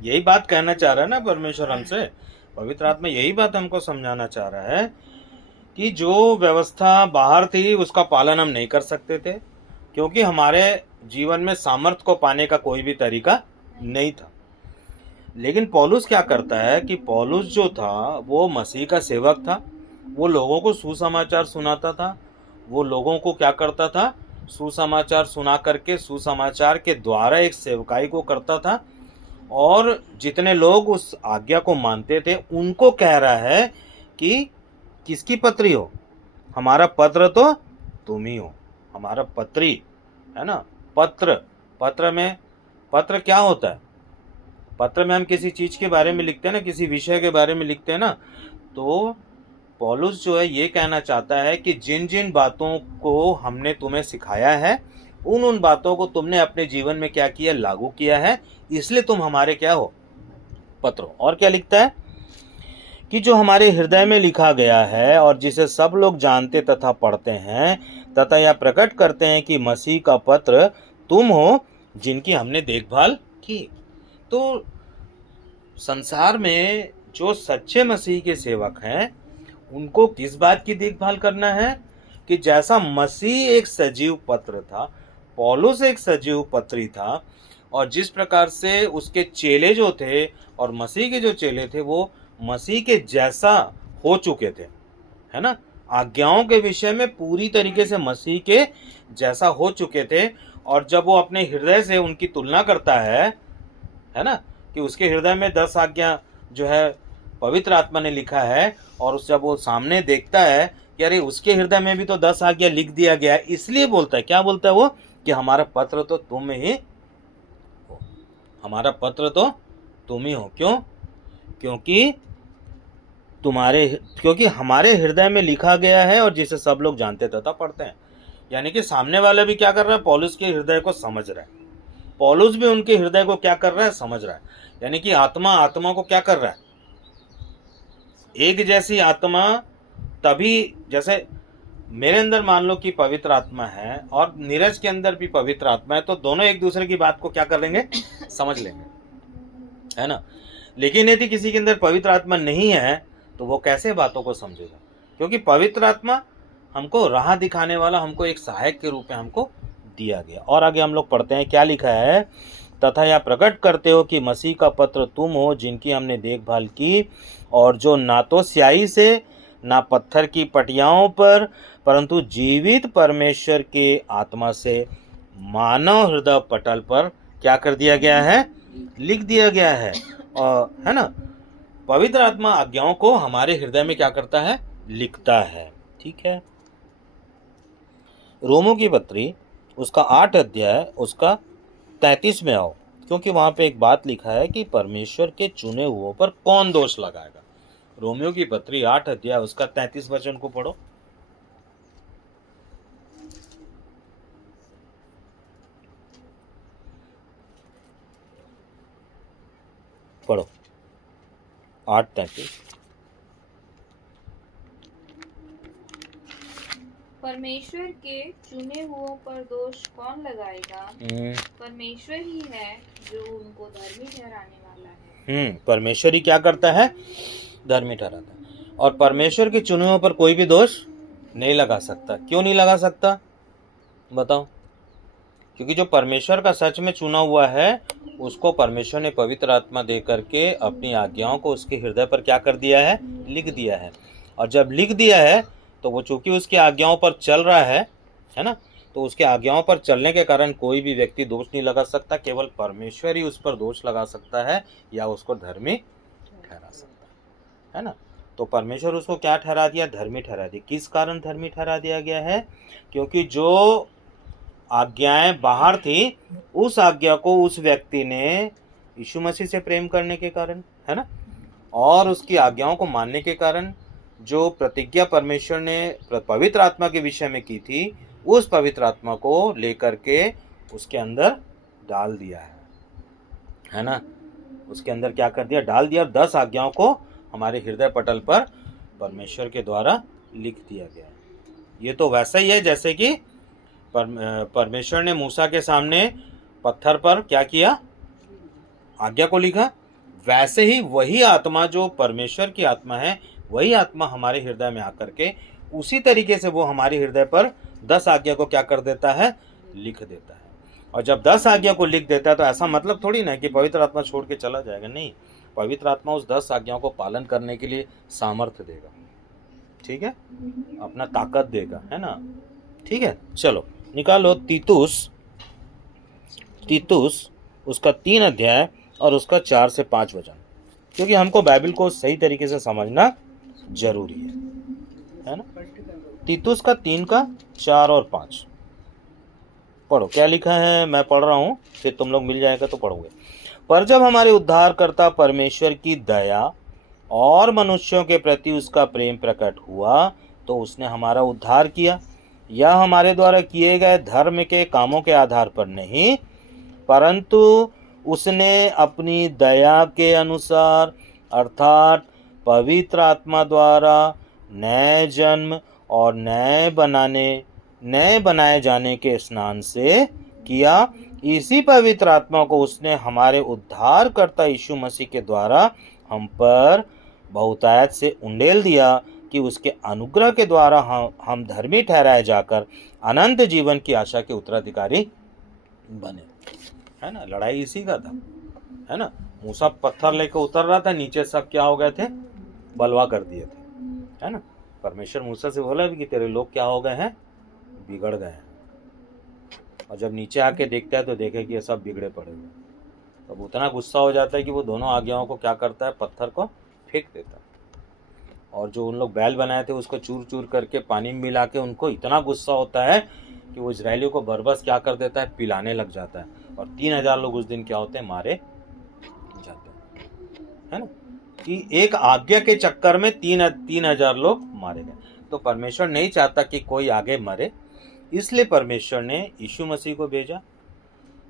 यही बात कहना चाह रहा है ना परमेश्वर हमसे, पवित्र आत्मा यही बात हमको समझाना चाह रहा है कि जो व्यवस्था बाहर थी उसका पालन हम नहीं कर सकते थे, क्योंकि हमारे जीवन में सामर्थ्य को पाने का कोई भी तरीका नहीं था। लेकिन पौलुस क्या करता है कि पौलुस जो था वो मसीह का सेवक था, वो लोगों को सुसमाचार सुनाता था। वो लोगों को क्या करता था, सुसमाचार सुना करके सुसमाचार के द्वारा एक सेवकाई को करता था। और जितने लोग उस आज्ञा को मानते थे उनको कह रहा है कि किसकी पत्री हो, हमारा पत्र तो तुम ही हो, हमारा पत्री है ना। पत्र, पत्र क्या होता है, पत्र में हम किसी चीज के बारे में लिखते हैं ना, किसी विषय के बारे में लिखते हैं ना। तो पौलुस जो है ये कहना चाहता है कि जिन जिन बातों को हमने तुम्हें सिखाया है उन उन बातों को तुमने अपने जीवन में क्या किया, लागू किया है, इसलिए तुम हमारे क्या हो, पत्र हो। और क्या लिखता है कि जो हमारे हृदय में लिखा गया है और जिसे सब लोग जानते तथा पढ़ते हैं तथा यह प्रकट करते हैं कि मसीह का पत्र तुम हो जिनकी हमने देखभाल की। तो संसार में जो सच्चे मसीह के सेवक हैं उनको किस बात की देखभाल करना है कि जैसा मसीह एक सजीव पत्र था, पौलुस एक सजीव पत्री था, और जिस प्रकार से उसके चेले जो थे और मसीह के जो चेले थे वो मसीह के जैसा हो चुके थे, है ना, आज्ञाओं के विषय में पूरी तरीके से मसीह के जैसा हो चुके थे। और जब वो अपने हृदय से उनकी तुलना करता है ना, कि उसके हृदय में 10 आज्ञा जो है पवित्र आत्मा ने लिखा है, और जब वो सामने देखता है कि अरे उसके हृदय में भी तो 10 आज्ञा लिख दिया गया है, इसलिए बोलता है, क्या बोलता है वो, कि हमारा पत्र तो तुम ही हो, हमारा पत्र तो तुम ही हो। क्यों? क्योंकि हमारे हृदय में लिखा गया है और जिसे सब लोग जानते तथा पढ़ते हैं। यानी कि सामने वाला भी क्या कर रहा है, पौलुस के हृदय को समझ रहा है, पौलुस भी उनके हृदय को क्या कर रहा है, समझ रहा है। यानी कि आत्मा को क्या कर रहा है, एक जैसी आत्मा। तभी जैसे मेरे अंदर मान लो कि पवित्र आत्मा है और नीरज के अंदर भी पवित्र आत्मा है, तो दोनों एक दूसरे की बात को क्या कर लेंगे, समझ लेंगे, है ना। लेकिन यदि किसी के अंदर पवित्र आत्मा नहीं है तो वो कैसे बातों को समझेगा, क्योंकि पवित्र आत्मा हमको राह दिखाने वाला, हमको एक सहायक के रूप में हमको दिया गया। और आगे हम लोग पढ़ते हैं, क्या लिखा है, तथा यह प्रकट करते हो कि मसीह का पत्र तुम हो जिनकी हमने देखभाल की, और जो ना तो स्याही से ना पत्थर की पटियाओं पर परंतु जीवित परमेश्वर के आत्मा से मानव हृदय पटल पर क्या कर दिया गया है, लिख दिया गया है। और है ना, पवित्र आत्मा आज्ञाओं को हमारे हृदय में क्या करता है, लिखता है। ठीक है। रोमों की पत्री उसका 8 अध्याय उसका 33 में आओ, क्योंकि वहां पे एक बात लिखा है कि परमेश्वर के चुने हुओं पर कौन दोष लगाएगा। रोमियो की पत्री 8 अध्याय उसका 33 वचन को पढ़ो। पढ़ो 8:33। परमेश्वर के चुने हुओं पर दोष कौन लगाएगा? परमेश्वर ही है जो उनको धर्मी ठहराने वाला है। परमेश्वर ही क्या करता है, धर्मी ठहराता है। और परमेश्वर के चुने हुओं पर कोई भी दोष नहीं लगा सकता। क्यों नहीं लगा सकता, बताओ? क्योंकि जो परमेश्वर का सच में चुना हुआ है उसको परमेश्वर ने पवित्र आत्मा दे करके अपनी आज्ञाओं को उसके हृदय पर क्या कर दिया है, लिख दिया है। और जब लिख दिया है तो वो चूंकि उसकी आज्ञाओं पर चल रहा है ना, तो उसके आज्ञाओं पर चलने के कारण कोई भी व्यक्ति दोष नहीं लगा सकता। केवल परमेश्वर ही उस पर दोष लगा सकता है या उसको धर्मी ठहरा सकता है ना। तो परमेश्वर उसको क्या ठहरा दिया, धर्मी ठहरा दिया। किस कारण धर्मी ठहरा दिया गया है? क्योंकि जो आज्ञाएं बाहर थी उस आज्ञा को उस व्यक्ति ने यीशु मसीह से प्रेम करने के कारण, है ना, और उसकी आज्ञाओं को मानने के कारण जो प्रतिज्ञा परमेश्वर ने पवित्र आत्मा के विषय में की थी उस पवित्र आत्मा को लेकर के उसके अंदर डाल दिया है ना। उसके अंदर क्या कर दिया, डाल दिया। और 10 आज्ञाओं को हमारे हृदय पटल पर परमेश्वर के द्वारा लिख दिया गया है। ये तो वैसा ही है जैसे कि परमेश्वर ने मूसा के सामने पत्थर पर क्या किया, आज्ञा को लिखा। वैसे ही वही आत्मा जो परमेश्वर की आत्मा है, वही आत्मा हमारे हृदय में आकर के उसी तरीके से वो हमारे हृदय पर 10 आज्ञा को क्या कर देता है, लिख देता है। और जब 10 आज्ञा को लिख देता है तो ऐसा मतलब थोड़ी ना कि पवित्र आत्मा छोड़ के चला जाएगा। नहीं, पवित्र आत्मा उस 10 आज्ञाओं को पालन करने के लिए सामर्थ्य देगा। ठीक है, अपना ताकत देगा, है ना। ठीक है, चलो निकालो तीतुस, तीतुस उसका 3 अध्याय और उसका 4 से 5 वचन, क्योंकि हमको बाइबल को सही तरीके से समझना जरूरी है ना। तीतुस का 3 का 4 और 5 पढ़ो, क्या लिखा है, मैं पढ़ रहा हूँ, फिर तुम लोग मिल जाएगा तो पढ़ोगे। पर जब हमारे उद्धारकर्ता परमेश्वर की दया और मनुष्यों के प्रति उसका प्रेम प्रकट हुआ, तो उसने हमारा उद्धार किया, यह हमारे द्वारा किए गए धर्म के कामों के आधार पर नहीं, परंतु उसने अपनी दया के अनुसार, अर्थात पवित्र आत्मा द्वारा नए जन्म और नए बनाए जाने के स्नान से किया। इसी पवित्र आत्मा को उसने हमारे उद्धारकर्ता यीशु मसीह के द्वारा हम पर बहुतायत से उंडेल दिया, कि उसके अनुग्रह के द्वारा हम धर्मी ठहराए जाकर अनंत जीवन की आशा के उत्तराधिकारी बने। है ना, लड़ाई इसी का था, है ना। मूसा पत्थर लेकर उतर रहा था, नीचे सब क्या हो गए थे, बलवा कर दिए थे, है ना। परमेश्वर मूसा से बोला भी कि तेरे लोग क्या हो गए हैं, बिगड़ गए हैं। और जब नीचे आके देखता है तो देखे कि ये सब बिगड़े पड़े हुए, तब उतना गुस्सा हो जाता है कि वो दोनों आज्ञाओं को क्या करता है, पत्थर को फेंक देता है। और जो उन लोग बैल बनाए थे उसको चूर चूर करके पानी में मिला के, उनको इतना गुस्सा होता है कि वो इजरायलियों को बरबस क्या कर देता है, पिलाने लग जाता है। और 3000 लोग उस दिन क्या होते हैं, मारे जाते हैं, है ना। कि एक आज्ञा के चक्कर में 3000 लोग मारे गए। तो परमेश्वर नहीं चाहता कि कोई आगे मरे, इसलिए परमेश्वर ने यीशु मसीह को भेजा,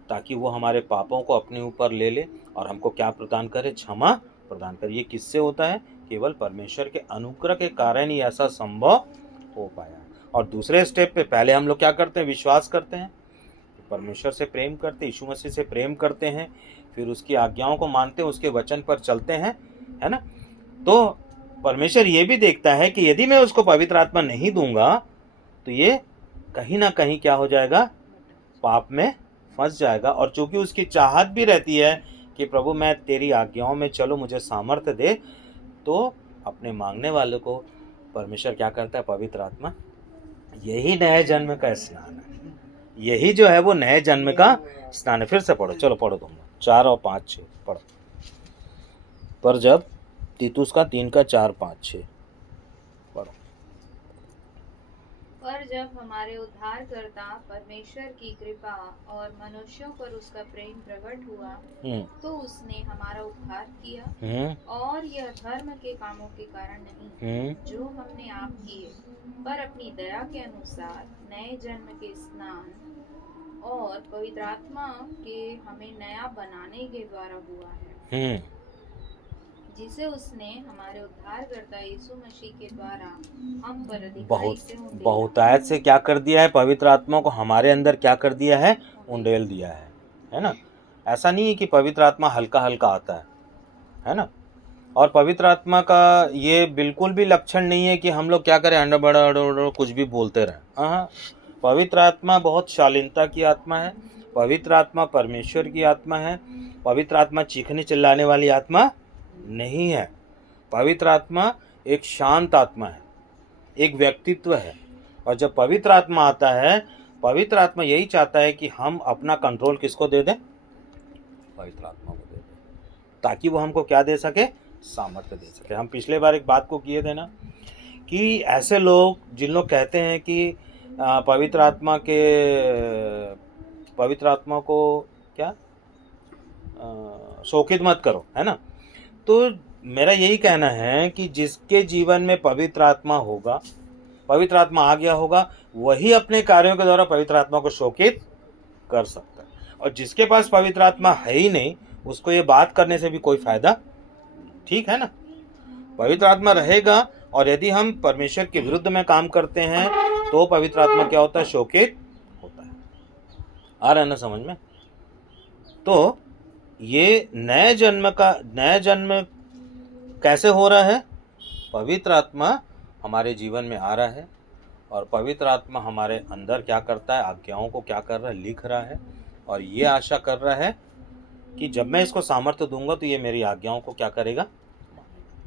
ताकि वो हमारे पापों को अपने ऊपर ले ले और हमको क्या प्रदान करे, क्षमा प्रदान करे। ये किससे होता है, केवल परमेश्वर के अनुग्रह के कारण ही ऐसा संभव हो पाया। और दूसरे स्टेप पे पहले हम लोग क्या करते हैं, विश्वास करते हैं, परमेश्वर से प्रेम करते, यीशु मसीह से प्रेम करते हैं, फिर उसकी आज्ञाओं को मानते हैं, उसके वचन पर चलते हैं, है ना। तो परमेश्वर ये भी देखता है कि यदि मैं उसको पवित्र आत्मा नहीं दूंगा तो ये कहीं ना कहीं क्या हो जाएगा, पाप में फंस जाएगा। और चूंकि उसकी चाहत भी रहती है कि प्रभु मैं तेरी आज्ञाओं में चलो, मुझे सामर्थ्य दे, तो अपने मांगने वालों को परमेश्वर क्या करता है, पवित्र आत्मा। यही नए जन्म का स्नान है, यही जो है वो नए जन्म का स्नान है। फिर से पढ़ो, चलो पढ़ो तुम 4 और 5 6 पढ़ो। पर जब तीतुस का 3 का 4 5 6 पढ़ो। पर जब हमारे उद्धारकर्ता परमेश्वर की कृपा और मनुष्यों पर उसका प्रेम प्रकट हुआ, तो उसने हमारा उद्धार किया, और यह धर्म के कामों के कारण नहीं जो हमने आप किए, पर अपनी दया के अनुसार नए जन्म के स्नान और पवित्र आत्मा के हमें नया बनाने के द्वारा हुआ है, जिसे उसने हमारे उद्धारकर्ता यीशु मसीह के द्वारा हम पर अधिकारी से बहुतायत से क्या कर दिया है, पवित्र आत्मा को हमारे अंदर क्या कर दिया है, उंडेल दिया है ना। ऐसा नहीं है कि पवित्र आत्मा हल्का हल्का आता है ना। और पवित्र आत्मा का ये बिल्कुल भी लक्षण नहीं है कि हम लोग क्या करें, अंडा बड़ा कुछ भी बोलते रहें। हाँ, पवित्र आत्मा बहुत शालीनता की आत्मा है, पवित्र आत्मा परमेश्वर की आत्मा है। पवित्र आत्मा चीखने चिल्लाने वाली आत्मा नहीं है। पवित्र आत्मा एक शांत आत्मा है, एक व्यक्तित्व है। और जब पवित्र आत्मा आता है, पवित्र आत्मा यही चाहता है कि हम अपना कंट्रोल किसको दे दें, पवित्र आत्मा को दे दें, ताकि वो हमको क्या दे सके, सामर्थ्य दे सके। हम पिछले बार एक बात को किए थे ना, कि ऐसे लोग जिन लोग कहते हैं कि पवित्र आत्मा को क्या शोकित मत करो, है ना। तो मेरा यही कहना है कि जिसके जीवन में पवित्र आत्मा होगा, पवित्र आत्मा आ गया होगा, वही अपने कार्यों के द्वारा पवित्र आत्मा को शोकित कर सकता है। और जिसके पास पवित्र आत्मा है ही नहीं, उसको ये बात करने से भी कोई फायदा, ठीक है ना। पवित्र आत्मा रहेगा, और यदि हम परमेश्वर के विरुद्ध में काम करते हैं तो पवित्र आत्मा क्या होता है, शोकित होता है। आ रहा है ना समझ में। तो ये नए जन्म कैसे हो रहा है, पवित्र आत्मा हमारे जीवन में आ रहा है, और पवित्र आत्मा हमारे अंदर क्या करता है, आज्ञाओं को क्या कर रहा है, लिख रहा है, और ये आशा कर रहा है कि जब मैं इसको सामर्थ्य दूंगा तो ये मेरी आज्ञाओं को क्या करेगा।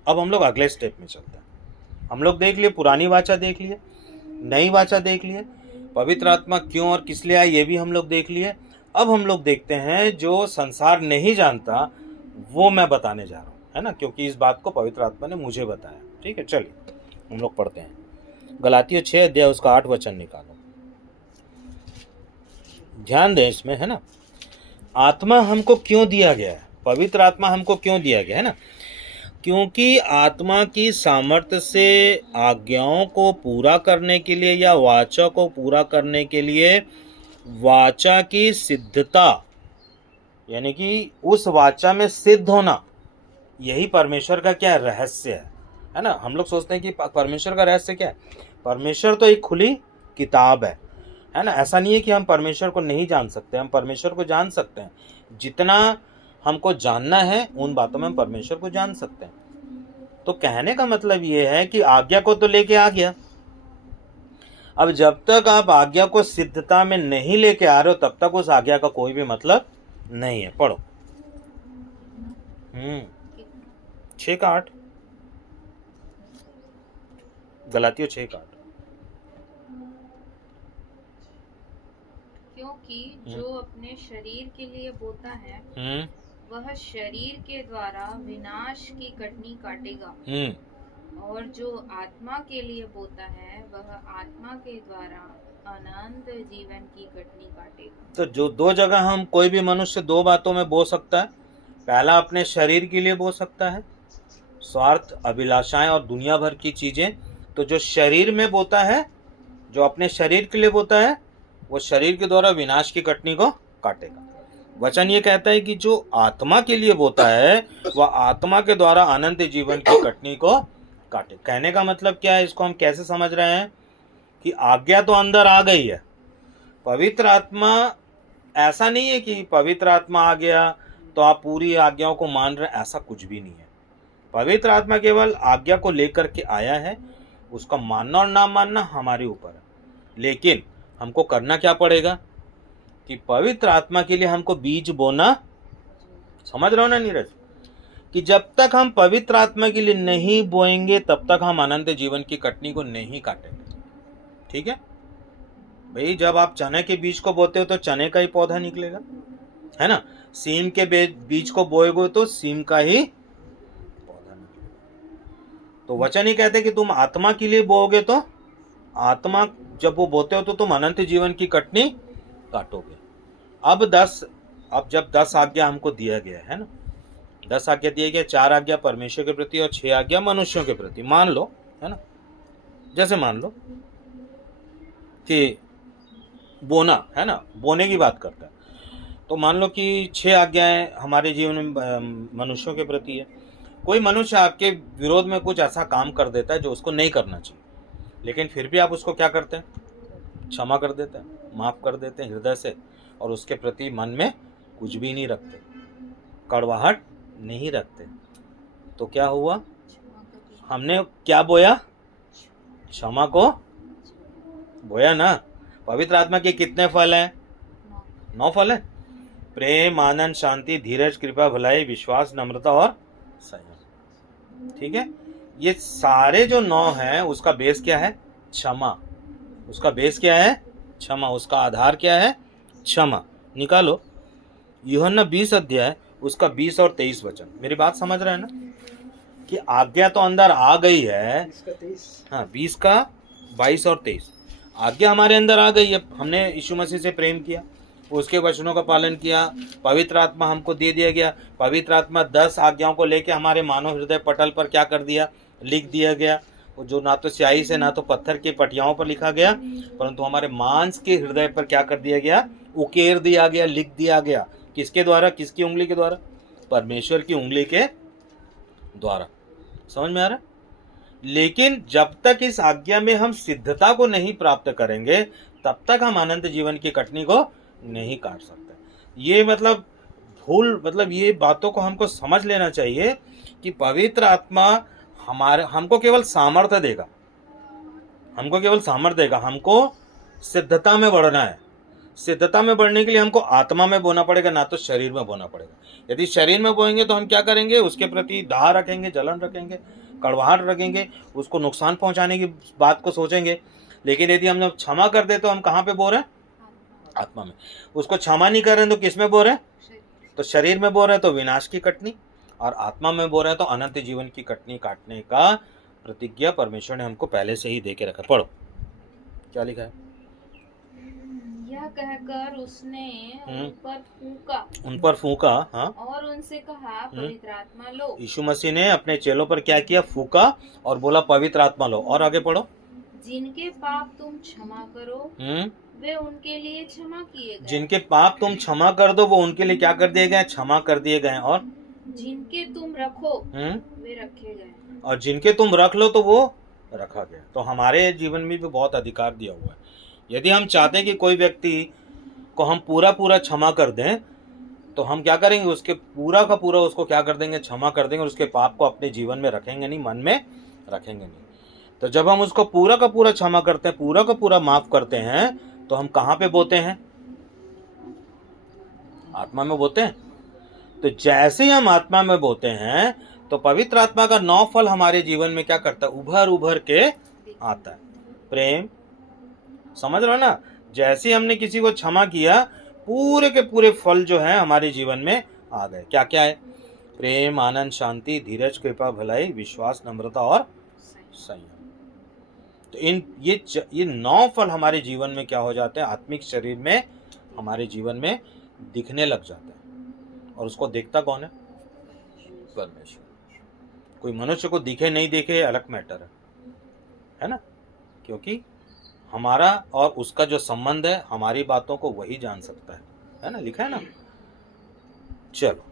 अब हम लोग अगले स्टेप में चलते हैं। हम लोग देख लिए, पुरानी वाचा देख लिए, नई वाचा देख लिए, पवित्र आत्मा क्यों और किस लिए आए ये भी हम लोग देख लिए। अब हम लोग देखते हैं जो संसार नहीं जानता वो मैं बताने जा रहा हूँ, है ना, क्योंकि इस बात को पवित्र आत्मा ने मुझे बताया। ठीक है, चलिए हम लोग पढ़ते हैं गलातियों 6 अध्याय उसका 8 वचन निकालो, ध्यान दें इसमें, है ना। आत्मा हमको क्यों दिया गया है, पवित्र आत्मा हमको क्यों दिया गया है ना, क्योंकि आत्मा की सामर्थ्य से आज्ञाओं को पूरा करने के लिए या वाचा को पूरा करने के लिए वाचा की सिद्धता, यानी कि उस वाचा में सिद्ध होना, यही परमेश्वर का क्या रहस्य है ना। हम लोग सोचते हैं कि परमेश्वर का रहस्य क्या है। परमेश्वर तो एक खुली किताब है ना। ऐसा नहीं है कि हम परमेश्वर को नहीं जान सकते, हम परमेश्वर को जान सकते हैं। जितना हमको जानना है उन बातों में हम परमेश्वर को जान सकते हैं। तो कहने का मतलब ये है कि आज्ञा को तो लेके आ गया, अब जब तक आप आज्ञा को सिद्धता में नहीं लेके आ रहे हो तब तक उस आज्ञा का कोई भी मतलब नहीं है। पढ़ो 6 का 8, गलातियों 6 का 8। क्योंकि जो अपने शरीर के लिए बोता है वह शरीर के द्वारा विनाश की कटनी काटेगा, और जो आत्मा के लिए बोता है वह आत्मा के द्वारा अनंत जीवन की कटनी काटेगा। तो जो दो जगह हम कोई भी मनुष्य दो बातों में बो सकता है। पहला अपने शरीर के लिए बो सकता है, स्वार्थ, अभिलाषाएं और दुनिया भर की चीजें। तो जो शरीर में बोता है, जो अपने शरीर के लिए बोता है, वो शरीर के द्वारा विनाश की कटनी को काटेगा। वचन ये कहता है कि जो आत्मा के लिए बोता है वह आत्मा के द्वारा अनंत जीवन की कटनी को काटे। कहने का मतलब क्या है, इसको हम कैसे समझ रहे हैं कि आज्ञा तो अंदर आ गई है, पवित्र आत्मा, ऐसा नहीं है कि पवित्र आत्मा आ गया तो आप पूरी आज्ञाओं को मान रहे, ऐसा कुछ भी नहीं है। पवित्र आत्मा केवल आज्ञा को लेकर के आया है, उसका मानना और ना मानना हमारे ऊपर है। लेकिन हमको करना क्या पड़ेगा कि पवित्र आत्मा के लिए हमको बीज बोना, समझ रहे हो ना नीरज, कि जब तक हम पवित्र आत्मा के लिए नहीं बोएंगे तब तक हम अनंत जीवन की कटनी को नहीं काटेंगे। ठीक है भाई, जब आप चने के बीज को बोते हो तो चने का ही पौधा निकलेगा, है ना। सीम के बीज को बोएगो तो सीम का ही पौधा निकलेगा। तो वचन ही कहते हैं कि तुम आत्मा के लिए बोओगे तो आत्मा जब वो बोते हो तो तुम अनंत जीवन की कटनी काटोगे। अब जब 10 आज्ञा हमको दिया गया है ना, 10 आज्ञा दिया गया, 4 आज्ञा परमेश्वर के प्रति और 6 आज्ञा मनुष्यों के प्रति। मान लो, है ना, जैसे मान लो कि बोना, है ना, बोने की बात करता है, तो मान लो कि 6 आज्ञाएं हमारे जीवन में मनुष्यों के प्रति है। कोई मनुष्य आपके विरोध में कुछ ऐसा काम कर देता है जो उसको नहीं करना चाहिए, लेकिन फिर भी आप उसको क्या करते हैं, क्षमा कर देते हैं, माफ कर देते हैं हृदय से, और उसके प्रति मन में कुछ भी नहीं रखते, कड़वाहट नहीं रखते। तो क्या हुआ, हमने क्या बोया, क्षमा को बोया ना। पवित्र आत्मा के कितने फल हैं, 9 फल हैं। प्रेम, आनंद, शांति, धीरज, कृपा, भलाई, विश्वास, नम्रता और संयम। ठीक है, ये सारे जो 9 हैं उसका बेस क्या है, क्षमा। उसका बेस क्या है, क्षमा। उसका आधार क्या है, क्षमा। निकालो यूहन्ना 20 अध्याय उसका 20 और 23 वचन। मेरी बात समझ रहे हैं ना कि आज्ञा तो अंदर आ गई है। हाँ, 20 का 22 और 23 आज्ञा हमारे अंदर आ गई है। हमने यीशु मसीह से प्रेम किया, उसके वचनों का पालन किया, पवित्र आत्मा हमको दे दिया गया। पवित्र आत्मा 10 आज्ञाओं को लेके हमारे मानव हृदय पटल पर क्या कर दिया, लिख दिया गया। जो ना तो स्याही से ना तो पत्थर के पटियाओं पर लिखा गया, परंतु हमारे मांस के हृदय पर क्या कर दिया गया, उकेर दिया गया, लिख दिया गया। किसके द्वारा, किसकी उंगली के द्वारा, परमेश्वर की उंगली के द्वारा। समझ में आ रहा। लेकिन जब तक इस आज्ञा में हम सिद्धता को नहीं प्राप्त करेंगे तब तक हम अनंत जीवन की कटनी को नहीं काट सकते। ये मतलब ये बातों को हमको समझ लेना चाहिए कि पवित्र आत्मा हमको केवल सामर्थ्य देगा, हमको सिद्धता में बढ़ना है। सिद्धता में बढ़ने के लिए हमको आत्मा में बोना पड़ेगा, ना तो शरीर में बोना पड़ेगा। यदि शरीर में बोएंगे तो हम क्या करेंगे, उसके प्रति दाह रखेंगे, जलन रखेंगे, कड़वाहट रखेंगे, उसको नुकसान पहुंचाने की बात को सोचेंगे। लेकिन यदि हम जब क्षमा कर दे तो हम कहाँ पे बोल रहे हैं? आत्मा में। उसको क्षमा नहीं कर रहे हैं तो किस में बोल रहे हैं? तो शरीर में बोल रहे हैं तो विनाश की कटनी, और आत्मा में बोल रहे हैं तो अनंत जीवन की कटनी काटने का प्रतिज्ञा परमेश्वर ने हमको पहले से ही दे के रखा। पढ़ो क्या लिखा है। यह कहकर उसने उन पर फूंका। हाँ, और उनसे कहा, पवित्र आत्मा लो। यीशु मसीह ने अपने चेलों पर क्या किया? फूंका और बोला पवित्र आत्मा लो। और आगे पढ़ो। जिनके पाप तुम क्षमा करो वे उनके लिए क्षमा किए गए। जिनके पाप तुम क्षमा कर दो वो उनके लिए क्या कर दिए गए? क्षमा कर दिए गए। और जिनके तुम रखो वे रखे गए। और जिनके तुम रख लो तो वो रखा गया। तो हमारे जीवन में भी बहुत अधिकार दिया हुआ है। यदि हम चाहते हैं कि कोई व्यक्ति को हम पूरा पूरा क्षमा कर दें तो हम क्या करेंगे? उसके पूरा का पूरा उसको क्या कर देंगे? क्षमा कर देंगे, और उसके पाप को अपने जीवन में रखेंगे नहीं, मन में रखेंगे नहीं। तो जब हम उसको पूरा का पूरा क्षमा करते हैं, पूरा का पूरा माफ करते हैं, तो हम कहाँ पे बोते हैं? आत्मा में बोते हैं। तो जैसे ही हम आत्मा में बोते हैं तो पवित्र आत्मा का 9 फल हमारे जीवन में क्या करता है? उभर उभर के आता है। प्रेम, समझ रहे हो ना? जैसे ही हमने किसी को क्षमा किया, पूरे के पूरे फल जो है हमारे जीवन में आ गए। क्या क्या है? प्रेम, आनंद, शांति, धीरज, कृपा, भलाई, विश्वास, नम्रता और संयम। तो ये 9 फल हमारे जीवन में क्या हो जाते हैं? आत्मिक शरीर में हमारे जीवन में दिखने लग जाते हैं। और उसको देखता कौन है? परमेश्वर। कोई मनुष्य को दिखे नहीं दिखे अलग मैटर है ना? क्योंकि हमारा और उसका जो संबंध है, हमारी बातों को वही जान सकता है ना? लिखा है ना? चलो,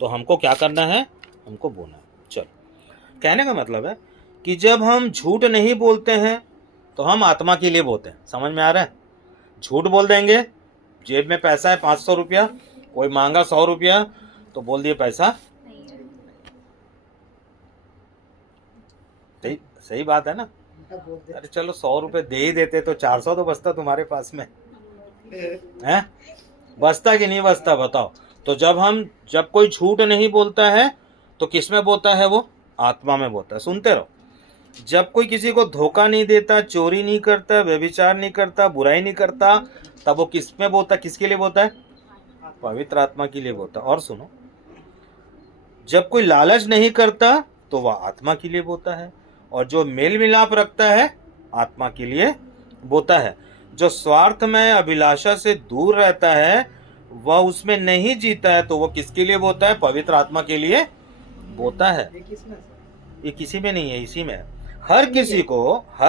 तो हमको क्या करना है? हमको बोलना है। चलो, कहने का मतलब है कि जब हम झूठ नहीं बोलते हैं तो हम आत्मा के लिए बोलते हैं। समझ में आ रहा है? झूठ बोल देंगे, जेब में पैसा है 500 रुपया, कोई मांगा 100 रुपया, तो बोल दिए पैसा नहीं। सही बात है ना? अरे चलो 100 रुपये दे ही देते तो 400 तो बचता तुम्हारे पास में है। बचता कि नहीं बचता बताओ? तो जब कोई झूठ नहीं बोलता है तो किस में बोलता है? वो आत्मा में बोलता है। सुनते रहो। जब कोई किसी को धोखा नहीं देता, चोरी नहीं करता, व्यभिचार नहीं करता, बुराई नहीं करता, तब वो किस में बोलता? किसके लिए बोलता है? पवित्र आत्मा के लिए बोलता है। और सुनो, जब कोई लालच नहीं करता तो वह आत्मा के लिए बोलता है, और जो मेल मिलाप रखता है आत्मा के लिए बोलता है। जो स्वार्थ में अभिलाषा से दूर रहता है वह उसमें नहीं जीता है, तो वह किसके लिए बोलता है? पवित्र आत्मा के लिए बोलता है। ये किसी में नहीं है, इसी में है। हर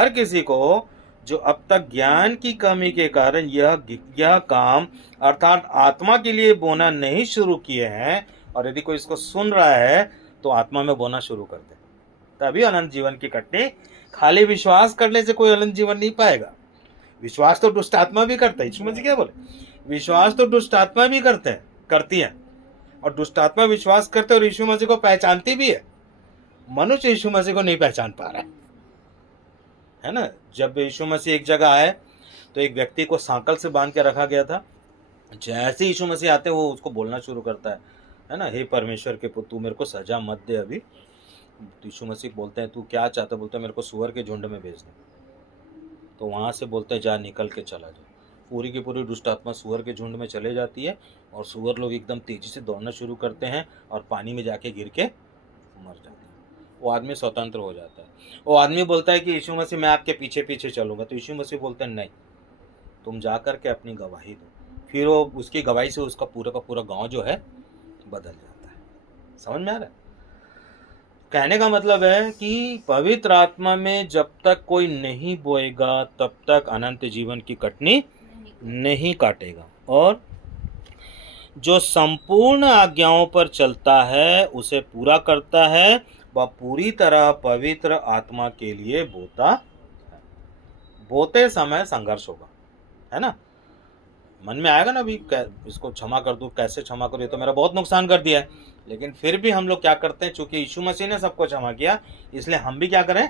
किसी को जो अब तक ज्ञान की कमी के कारण यह काम अर्थात आत्मा के लिए बोना नहीं शुरू किए हैं, और यदि कोई इसको सुन रहा है तो आत्मा में बोना शुरू कर दे, तभी अनंत जीवन की कटनी। खाली विश्वास करने से कोई अनंत जीवन नहीं पाएगा। विश्वास तो दुष्ट आत्मा भी करता है। यीशु मसीह क्या बोले? विश्वास तो दुष्ट आत्मा भी करती है, और दुष्ट आत्मा विश्वास करते और यीशु मसीह को पहचानती भी है। मनुष्य यीशु मसीह को नहीं पहचान पा रहा है ना? जब यीशु मसीह एक जगह आए तो एक व्यक्ति को सांकल से बांध के रखा गया था। जैसे यीशु मसीह आते वो उसको बोलना शुरू करता है ना? हे परमेश्वर के पुत्र, तू मेरे को सजा मत दे अभी। यीशु मसीह बोलते हैं तू क्या चाहता? बोलते हैं मेरे को सूअर के झुंड में भेज दे। तो वहाँ से बोलते हैं जा, निकल के चला जा। पूरी की पूरी दुष्ट आत्मा सूअर के झुंड में चले जाती है, और सूअर लोग एकदम तेजी से दौड़ना शुरू करते हैं और पानी में जाके गिर के मर जाते हैं। वो आदमी स्वतंत्र हो जाता है। वो आदमी बोलता है कि यीशु मसीह मैं आपके पीछे पीछे चलूँगा। तो यीशु मसीह बोलते हैं नहीं, तुम जा कर के अपनी गवाही दो। फिर वो उसकी गवाही से उसका पूरा का पूरा गाँव जो है बदल जाता है। समझ में आ रहा है? कहने का मतलब है कि पवित्र आत्मा में जब तक कोई नहीं बोएगा तब तक अनंत जीवन की कटनी नहीं काटेगा, और जो संपूर्ण आज्ञाओं पर चलता है उसे पूरा करता है, वह पूरी तरह पवित्र आत्मा के लिए बोता है। बोते समय संघर्ष होगा, है ना? मन में आएगा ना अभी इसको क्षमा कर दूं, कैसे क्षमा करूं, ये तो मेरा बहुत नुकसान कर दिया है। लेकिन फिर भी हम लोग क्या करते हैं? चूंकि यीशु मसीह ने सबको क्षमा किया, इसलिए हम भी क्या करें?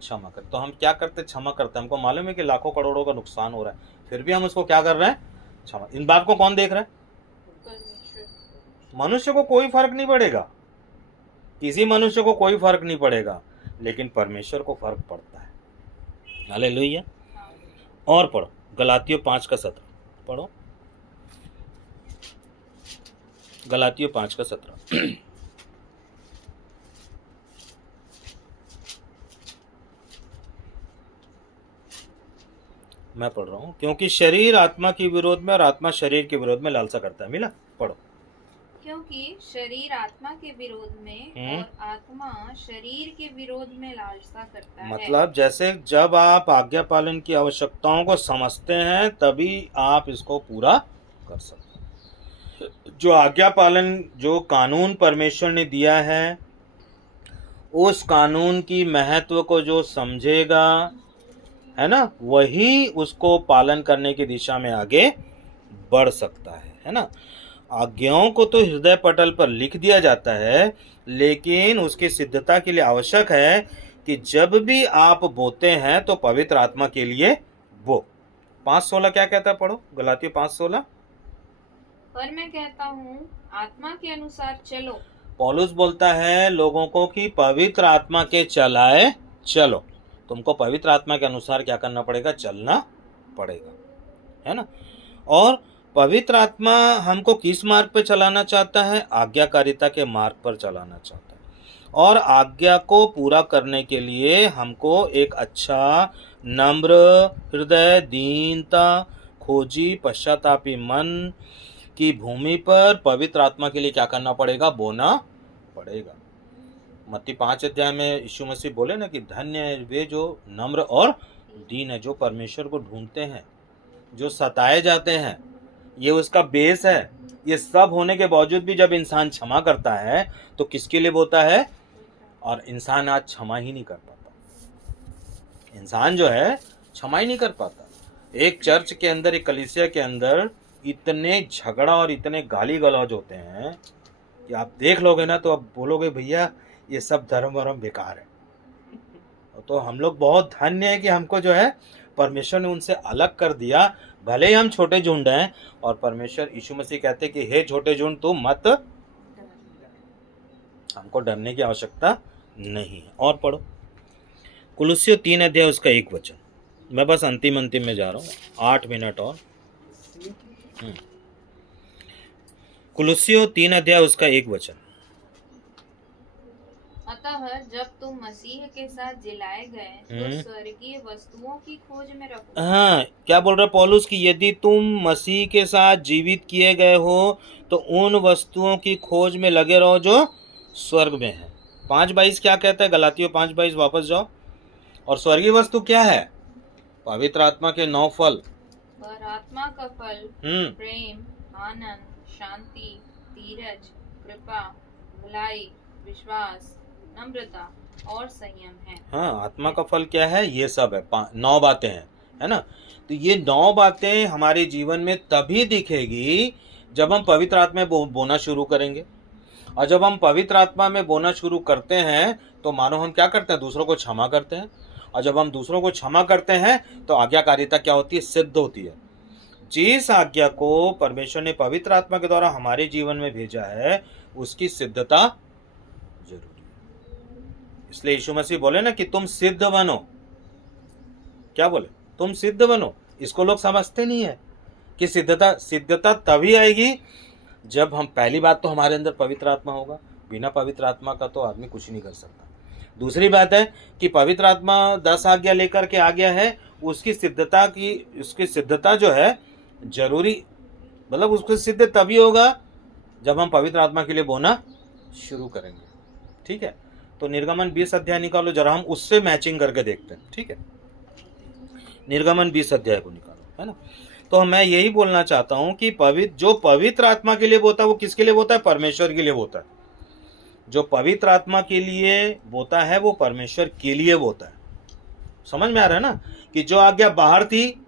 क्षमा करें। तो हम क्या करते? क्षमा करते हैं। हमको मालूम है कि लाखों करोड़ों का नुकसान हो रहा है, फिर भी हम उसको क्या कर रहे हैं? क्षमा। इन बात को कौन देख रहा है? मनुष्य को कोई फर्क नहीं पड़ेगा, किसी मनुष्य को कोई फर्क नहीं पड़ेगा। लेकिन परमेश्वर को फर्क पड़ता है। हालेलुया। हाँ। और पढ़ो गलातियों 5:17 पढ़ो, गलातियों 5:17। मैं पढ़ रहा हूँ, क्योंकि शरीर आत्मा के विरोध में और आत्मा शरीर के विरोध में लालसा करता है। मिला? पढ़ो। क्योंकि शरीर आत्मा के विरोध में और आत्मा शरीर के विरोध में लालसा करता है। मतलब जैसे जब आप आज्ञा पालन की आवश्यकताओं को समझते हैं तभी आप इसको पूरा कर सकते हैं। जो आज्ञा पालन, जो कानून परमेश्वर ने दिया है, उस कानून की महत्व को जो समझेगा, है ना, वही उसको पालन करने की दिशा में आगे बढ़ सकता है ना। आज्ञाओं को तो हृदय पटल पर लिख दिया जाता है, लेकिन उसकी सिद्धता के लिए आवश्यक है कि जब भी आप बोते हैं तो पवित्र आत्मा के लिए बो। 5:16 क्या कहता है? पढ़ो गलातियों 5:16। पर मैं कहता हूँ आत्मा के अनुसार चलो। पौलुस बोलता है लोगों को कि पवित्र आत्मा के चलाए चलो। तुमको पवित्र आत्मा के अनुसार क्या करना पड़ेगा? चलना पड़ेगा, है ना। और पवित्र आत्मा हमको किस मार्ग पर चलाना चाहता है? आज्ञाकारिता के मार्ग पर चलाना चाहता है। और आज्ञा को पूरा करने के लिए हमको एक अच्छा, नम्र हृदय, दीनता, खोजी, पश्चातापी मन की भूमि पर पवित्र आत्मा के लिए क्या करना पड़ेगा? बोना पड़ेगा। मत्ती 5 में यीशु मसीह बोले ना कि धन्य है वे जो नम्र और दीन है, जो परमेश्वर को ढूंढते हैं, जो सताए जाते हैं। ये उसका बेस है। ये सब होने के बावजूद भी जब इंसान क्षमा करता है तो किसके लिए बोता है? और इंसान आज क्षमा ही नहीं कर पाता। इंसान जो है क्षमा ही नहीं कर पाता। एक चर्च के अंदर, एक कलीसिया के अंदर इतने झगड़ा और इतने गाली गलौज होते हैं कि आप देख लोगे ना तो आप बोलोगे भैया ये सब धर्म वरम बेकार है। तो हम लोग बहुत धन्य है कि हमको जो है परमेश्वर ने उनसे अलग कर दिया। भले ही हम छोटे झुंड हैं, और परमेश्वर यीशु मसीह कहते कि हे छोटे झुंड तुम मत, हमको डरने की आवश्यकता नहीं है। और पढ़ो कुलुस्सियों 3 उसका 1 मैं बस अंतिम में जा रहा हूँ, 8 मिनट और। कुलुस्सियों 3 उसका 1। अतः जब तुम मसीह के साथ जिलाए गए तो स्वर्गीय वस्तुओं की खोज में रखो। हाँ, क्या बोल रहा है पौलुस कि यदि तुम मसीह के साथ जीवित किए गए हो तो उन वस्तुओं की खोज में लगे रहो जो स्वर्ग में है। 5:22 क्या कहता है? गलातियों 5:22 वापस जाओ। और स्वर्गीय वस्तु क्या है? पवित्र आत्मा के 9 फल। पर आत्मा का फल प्रेम, आनंद, शांति, धीरज, कृपा, भलाई, विश्वास, नम्रता और संयम है। हाँ, आत्मा का फल क्या है? ये सब है, 9 बातें हैं, है ना। तो ये 9 बातें हमारे जीवन में तभी दिखेगी जब हम पवित्र आत्मा में बोना शुरू करेंगे। और जब हम पवित्र आत्मा में बोना शुरू करते हैं तो मानो हम क्या करते हैं? दूसरों को क्षमा करते हैं। और जब हम दूसरों को क्षमा करते हैं तो आज्ञाकारिता क्या होती है? सिद्ध होती है। जिस आज्ञा को परमेश्वर ने पवित्र आत्मा के द्वारा हमारे जीवन में भेजा है उसकी सिद्धता जरूरी है। इसलिए यीशु मसीह बोले ना कि तुम सिद्ध बनो। क्या बोले? तुम सिद्ध बनो। इसको लोग समझते नहीं है कि सिद्धता तभी आएगी जब हम, पहली बात तो हमारे अंदर पवित्र आत्मा होगा। बिना पवित्र आत्मा का तो आदमी कुछ नहीं कर सकता। दूसरी बात है कि पवित्र आत्मा 10 आज्ञा लेकर के आ गया है, उसकी सिद्धता जो है जरूरी, मतलब उसको सिद्ध तभी होगा जब हम पवित्र आत्मा के लिए बोना शुरू करेंगे। ठीक है, तो निर्गमन 20 निकालो जरा, हम उससे मैचिंग करके देखते हैं। ठीक है, निर्गमन 20 को निकालो, है ना। तो मैं यही बोलना चाहता हूं कि जो पवित्र आत्मा के लिए बोता है वो किसके लिए बोता है? परमेश्वर के लिए बोता है। जो पवित्र आत्मा के लिए बोता है वो परमेश्वर के लिए बोता है। समझ में आ रहा है ना कि जो आज्ञा बाहर थी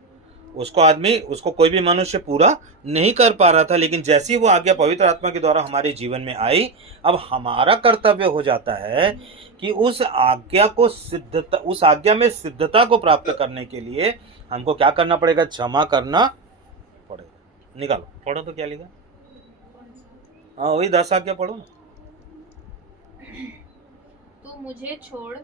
उसको कोई भी मनुष्य पूरा नहीं कर पा रहा था, लेकिन जैसी वो आज्ञा पवित्र आत्मा के द्वारा हमारे जीवन में आई, अब हमारा कर्तव्य हो जाता है कि उस आज्ञा में सिद्धता को प्राप्त करने के लिए हमको क्या करना पड़ेगा? क्षमा करना पड़ेगा। निकालो, पढ़ो तो क्या लिखा? हाँ, वही 10 आज्ञा पढ़ो ना। तू मुझे छोड़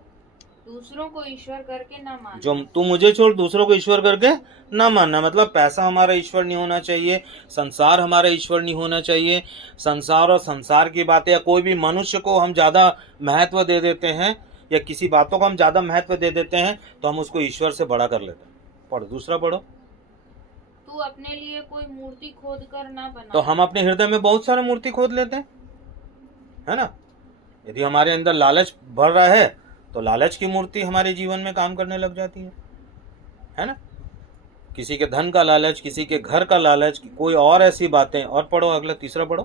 दूसरों को ईश्वर करके ना मानना। जो तू मुझे छोड़ दूसरों को ईश्वर करके ना मानना, मतलब पैसा हमारा ईश्वर नहीं होना चाहिए, संसार हमारा ईश्वर नहीं होना चाहिए। संसार और संसार की बातें या कोई भी मनुष्य को हम ज़्यादा महत्व दे देते हैं या किसी बातों को हम ज़्यादा महत्व दे देते हैं तो हम उसको ईश्वर से बड़ा कर लेते हैं। पढ़ो, दूसरा पढ़ो। तू अपने लिए कोई मूर्ति खोद कर ना बना। तो हम अपने हृदय में बहुत सारा मूर्ति खोद लेते हैं, है ना। यदि हमारे अंदर लालच भर रहा है तो लालच की मूर्ति हमारे जीवन में काम करने लग जाती है ना। किसी के धन का लालच, किसी के घर का लालच, कोई और ऐसी बातें। और पढ़ो अगला, तीसरा पढ़ो।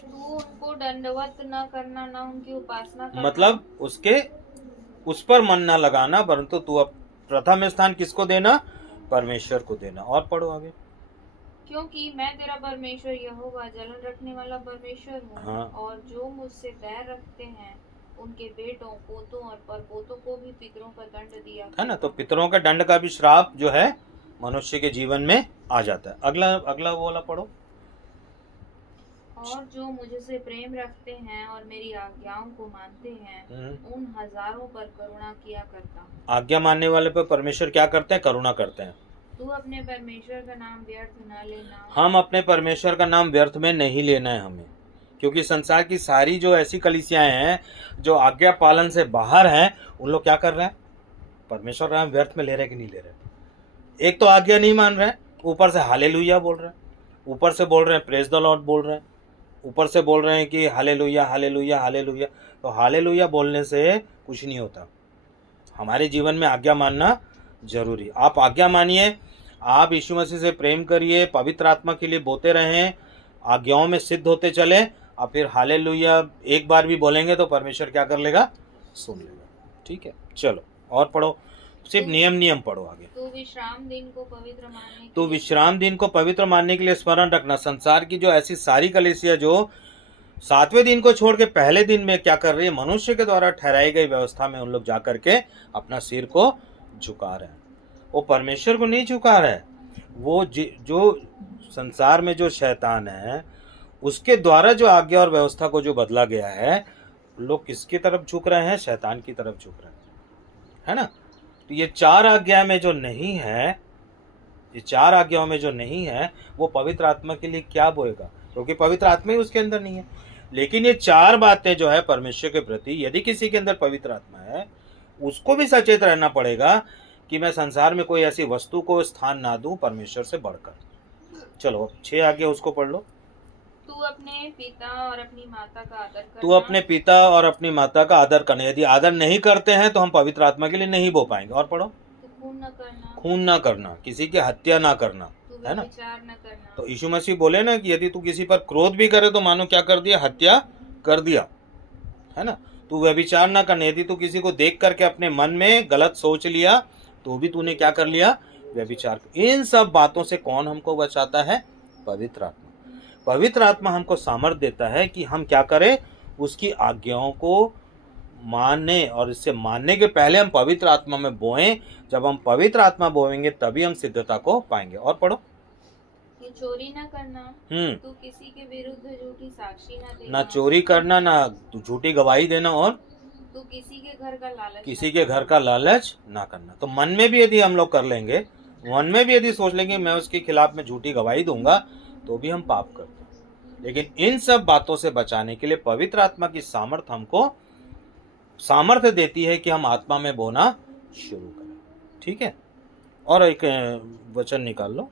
तू उनको दंडवत न करना, ना उनकी उपासना करना। मतलब उसके उस पर मन ना लगाना, परंतु तू अब प्रथम स्थान किसको देना? परमेश्वर को देना। और पढ़ो आगे। क्योंकि मैं तेरा परमेश्वर यहोवा जलन रखने वाला परमेश्वर हूँ। हाँ। और जो मुझसे बैर रखते हैं उनके बेटों, पोतों और परपोतों को भी पितरों का दंड दिया, है ना। तो पितरों के दंड का भी श्राप जो है मनुष्य के जीवन में आ जाता है। अगला वो वाला पढ़ो। और जो मुझसे प्रेम रखते हैं और मेरी आज्ञाओं को मानते हैं उन हजारों पर करुणा किया करता हूँ। आज्ञा मानने वाले पर परमेश्वर क्या करते हैं? करुणा करते हैं। तू अपने परमेश्वर का नाम व्यर्थ न लेना। हम अपने परमेश्वर का नाम व्यर्थ में नहीं लेना है हमें, क्योंकि संसार की सारी जो ऐसी कलीसियाएं हैं जो आज्ञा पालन से बाहर हैं, उन लोग क्या कर रहे हैं? परमेश्वर का नाम व्यर्थ में ले रहे कि नहीं ले रहे? एक तो आज्ञा नहीं मान रहे हैं, ऊपर से हालेलुया बोल रहे हैं, ऊपर से बोल रहे हैं प्रेज द लॉर्ड बोल रहे हैं, ऊपर से बोल रहे हैं कि हालेलुया हालेलुया हालेलुया। तो हालेलुया बोलने से कुछ नहीं होता। हमारे जीवन में आज्ञा मानना जरूरी। आप आज्ञा मानिए, आप यीशु मसीह से प्रेम करिए, पवित्र आत्मा के लिए बोते रहें, आज्ञाओं में सिद्ध होते चले। आप फिर हालेलुया एक बार भी बोलेंगे तो परमेश्वर क्या कर लेगा? सुन लेगा। ठीक है, चलो और पढ़ो। सिर्फ नियम पढ़ो आगे। तो विश्राम दिन को पवित्र मानने तो विश्राम दिन को पवित्र मानने के लिए स्मरण रखना। संसार की जो ऐसी सारी कलीसिया जो 7वें दिन को छोड़ के पहले दिन में क्या कर रही है? मनुष्य के द्वारा ठहराई गई व्यवस्था में उन लोग जा करके अपना सिर को झुका रहे हैं। वो परमेश्वर को नहीं झुका रहे हैं। वो जो संसार में जो शैतान है उसके द्वारा जो आज्ञा और व्यवस्था को जो बदला गया है, लोग किसकी तरफ झुक रहे हैं? शैतान की तरफ झुक रहे हैं, है ना। तो ये 4 आज्ञा में जो नहीं है, ये 4 आज्ञाओं में जो नहीं है, वो पवित्र आत्मा के लिए क्या बोएगा? क्योंकि पवित्र आत्मा ही उसके अंदर नहीं है। लेकिन ये 4 बातें जो है परमेश्वर के प्रति, यदि किसी के अंदर पवित्र आत्मा है, उसको भी सचेत रहना पड़ेगा कि मैं संसार में कोई ऐसी वस्तु को स्थान ना दूं परमेश्वर से बढ़कर। चलो 6 आज्ञा उसको पढ़ लो। तू अपने पिता और अपनी माता का आदर करना। तू अपने पिता और अपनी माता का आदर करना। यदि आदर नहीं करते हैं तो हम पवित्र आत्मा के लिए नहीं बो पाएंगे। और पढ़ो। खून न करना। खून ना करना, किसी की हत्या ना करना, है ना। विचार न करना। तो यीशु मसीह बोले ना कि यदि तू किसी पर क्रोध भी करे तो मानो क्या कर दिया? हत्या कर दिया, है ना। तू व्यभिचार ना करना। यदि तू किसी को देख करके अपने मन में गलत सोच लिया तो भी तूने क्या कर लिया? व्यभिचार। इन सब बातों से कौन हमको बचाता है? पवित्र आत्मा। पवित्र आत्मा हमको सामर्थ्य देता है कि हम क्या करें? उसकी आज्ञाओं को माने, और इससे मानने के पहले हम पवित्र आत्मा में बोएं। जब हम पवित्र आत्मा बोएंगे तभी हम सिद्धता को पाएंगे। और पढ़ो। ये चोरी न करना। तू किसी के विरुद्ध झूठी साक्षी न देना। ना चोरी करना, ना झूठी गवाही देना, और तू किसी के घर का लालच ना करना। तो मन में भी यदि हम लोग कर लेंगे, मन में भी यदि सोच लेंगे मैं उसके खिलाफ में झूठी गवाही दूंगा, तो भी हम पाप करते हैं। लेकिन इन सब बातों से बचाने के लिए पवित्र आत्मा की सामर्थ्य हमको सामर्थ्य देती है कि हम आत्मा में बोना शुरू करें। ठीक है, और एक वचन निकाल लो।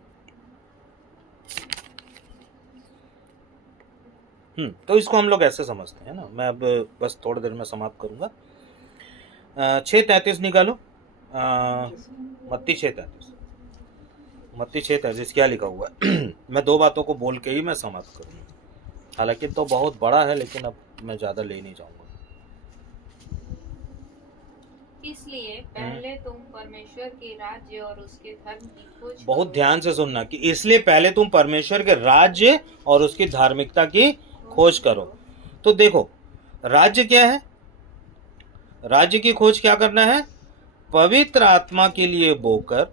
तो इसको हम लोग ऐसे समझते हैं ना। मैं अब बस थोड़ी देर में समाप्त करूंगा। 6:33 निकालो। मत्ती 6:33। मत्ती 6:33 क्या लिखा हुआ है? मैं 2 बातों को बोल के ही मैं समाप्त करूंगा। हालांकि तो बहुत बड़ा है, लेकिन अब मैं ज़्यादा ले नहीं जाऊंगा। इसलिए पहले तुम परमेश्वर के राज्य और उसके धर्म की खोज। बहुत ध्यान से सुनना कि इसलिए पहले तुम परमेश्वर के राज्य और उसकी धार्मिकता की खोज करो। तो देखो, राज्य क्या है? राज्य की खोज क्या करना है? पवित्र आत्मा के लिए बोकर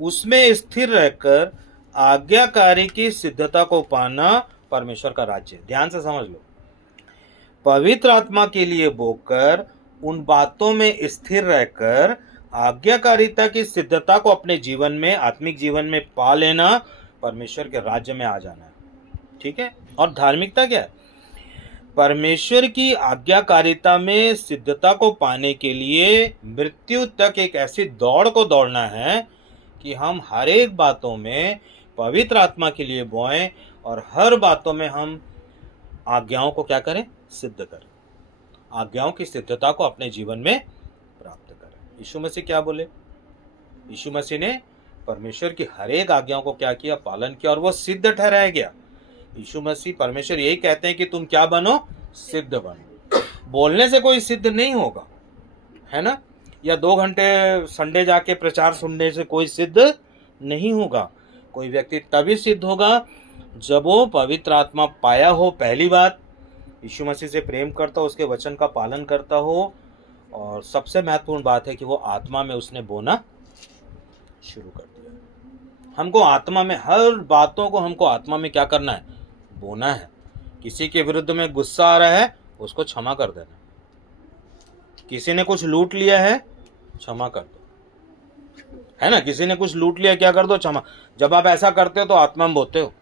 उसमें स्थिर रहकर आज्ञाकारी की सिद्धता को पाना परमेश्वर का राज्य। ध्यान से समझ लो। पवित्र आत्मा के लिए बोकर उन बातों में स्थिर रहकर आज्ञाकारिता की सिद्धता को अपने जीवन में, आत्मिक जीवन में पा लेना, परमेश्वर के राज्य में आ जाना है। ठीक है। और धार्मिकता क्या है? परमेश्वर की आज्ञाकारिता में सिद्धता को पाने के लिए मृत्यु तक एक ऐसी दौड़ को दौड़ना है कि हम हर एक बातों में पवित्र आत्मा के लिए बोएं और हर बातों में हम आज्ञाओं को क्या करें? सिद्ध करें। आज्ञाओं की सिद्धता को अपने जीवन में प्राप्त करें। यीशु मसीह क्या बोले? यीशु मसीह ने परमेश्वर की हर एक आज्ञाओं को क्या किया? पालन किया, और वो सिद्ध ठहराया गया। यीशु मसीह, परमेश्वर यही कहते हैं कि तुम क्या बनो? सिद्ध बनो। बोलने से कोई सिद्ध नहीं होगा, है ना? या 2 घंटे संडे जाके प्रचार सुनने से कोई सिद्ध नहीं होगा। कोई व्यक्ति तभी सिद्ध होगा जब वो पवित्र आत्मा पाया हो, पहली बात, यीशु मसीह से प्रेम करता हो, उसके वचन का पालन करता हो, और सबसे महत्वपूर्ण बात है कि वो आत्मा में उसने बोना शुरू कर दिया। हमको आत्मा में हर बातों को हमको आत्मा में क्या करना है? बोना है। किसी के विरुद्ध में गुस्सा आ रहा है, उसको क्षमा कर देना। किसी ने कुछ लूट लिया है, क्षमा कर दो, है ना? किसी ने कुछ लूट लिया, क्या कर दो? क्षमा। जब आप ऐसा करते हो तो आत्मा में बोते हो,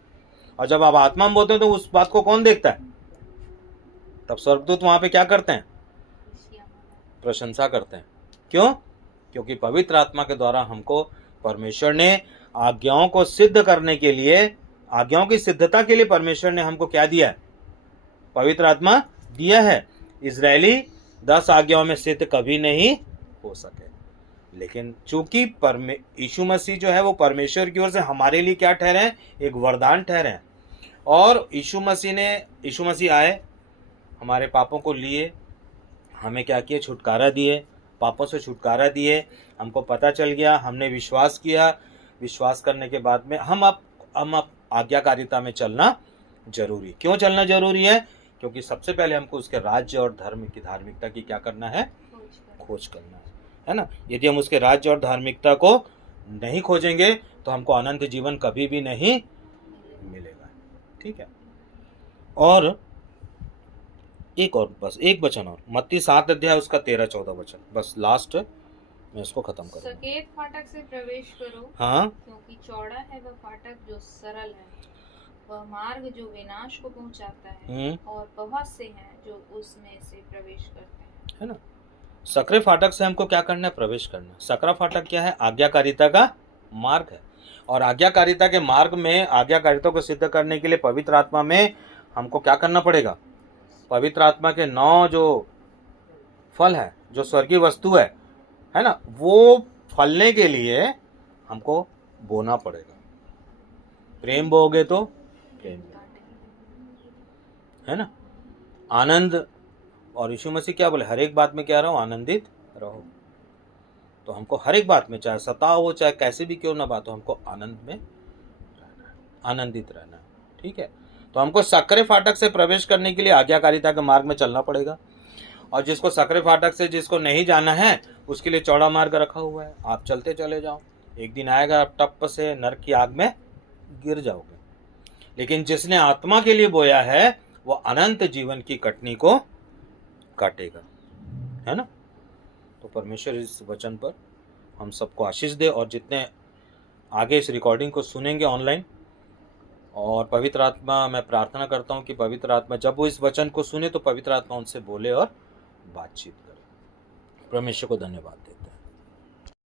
और जब आप आत्मा में बोते हो तो उस बात को कौन देखता है? तब स्वर्गदूत वहां पे क्या करते हैं? प्रशंसा करते हैं। क्यों? क्योंकि पवित्र आत्मा के द्वारा हमको परमेश्वर ने आज्ञाओं को सिद्ध करने के लिए, आज्ञाओं की सिद्धता के लिए परमेश्वर ने हमको क्या दिया है? पवित्र आत्मा दिया है। इजरायली 10 आज्ञाओं में सिद्ध कभी नहीं हो सके, लेकिन चूंकि यीशु मसीह जो है वो परमेश्वर की ओर से हमारे लिए क्या ठहरे हैं? एक वरदान ठहरे हैं। और यीशु मसीह आए, हमारे पापों को लिए, हमें क्या किए? छुटकारा दिए, पापों से छुटकारा दिए। हमको पता चल गया, हमने विश्वास किया। विश्वास करने के बाद में हम अब आज्ञाकारिता में चलना जरूरी। क्यों चलना जरूरी है? क्योंकि सबसे पहले हमको उसके राज्य और धर्म की, धार्मिकता की क्या करना है? खोज करना है ना? यदि हम उसके राज्य और धार्मिकता को नहीं खोजेंगे तो हमको अनंत जीवन कभी भी नहीं मिलेगा। ठीक है। और बस एक वचन और, मत्ती 7 अध्याय उसका 13-14 वचन, बस लास्ट मैं इसको खत्म करूंगा। सकेत फाटक से प्रवेश करो, हाँ, क्योंकि चौड़ा है वह फाटक जो सरल है, वह मार्ग जो विनाश को पहुंचाता है, और बहुत से हैं जो उसमें से प्रवेश करते हैं, है ना? सकरे फाटक से हमको क्या करना है? प्रवेश करना। सकरा फाटक क्या है? आज्ञाकारिता का मार्ग है। और आज्ञाकारिता के मार्ग में, आज्ञाकारिता को सिद्ध करने के लिए पवित्र आत्मा में हमको क्या करना पड़ेगा? पवित्र आत्मा के 9 जो फल है, जो स्वर्गीय वस्तु है ना, वो फलने के लिए हमको बोना पड़ेगा। प्रेम बोगे तो प्रेम, है ना? आनंद, और यीशु मसीह क्या बोले? हर एक बात में क्या रहो? आनंदित रहो। तो हमको हर एक बात में, चाहे सताव हो, चाहे कैसे भी क्यों ना बात हो, हमको आनंद में रहना है, आनंदित रहना है। ठीक है। तो हमको सकरे फाटक से प्रवेश करने के लिए आज्ञाकारिता के मार्ग में चलना पड़ेगा। और जिसको सकरे फाटक से जिसको नहीं जाना है, उसके लिए चौड़ा मार्ग रखा हुआ है। आप चलते चले जाओ, एक दिन आएगा आप टप से नरक की आग में गिर जाओगे। लेकिन जिसने आत्मा के लिए बोया है, वो अनंत जीवन की कटनी को काटेगा, है ना? तो परमेश्वर इस वचन पर हम सबको आशीष दे, और जितने आगे इस रिकॉर्डिंग को सुनेंगे ऑनलाइन, और पवित्र आत्मा, मैं प्रार्थना करता हूँ कि पवित्र आत्मा जब वो इस वचन को सुने तो पवित्र आत्मा उनसे बोले और बातचीत करे। परमेश्वर को धन्यवाद दे।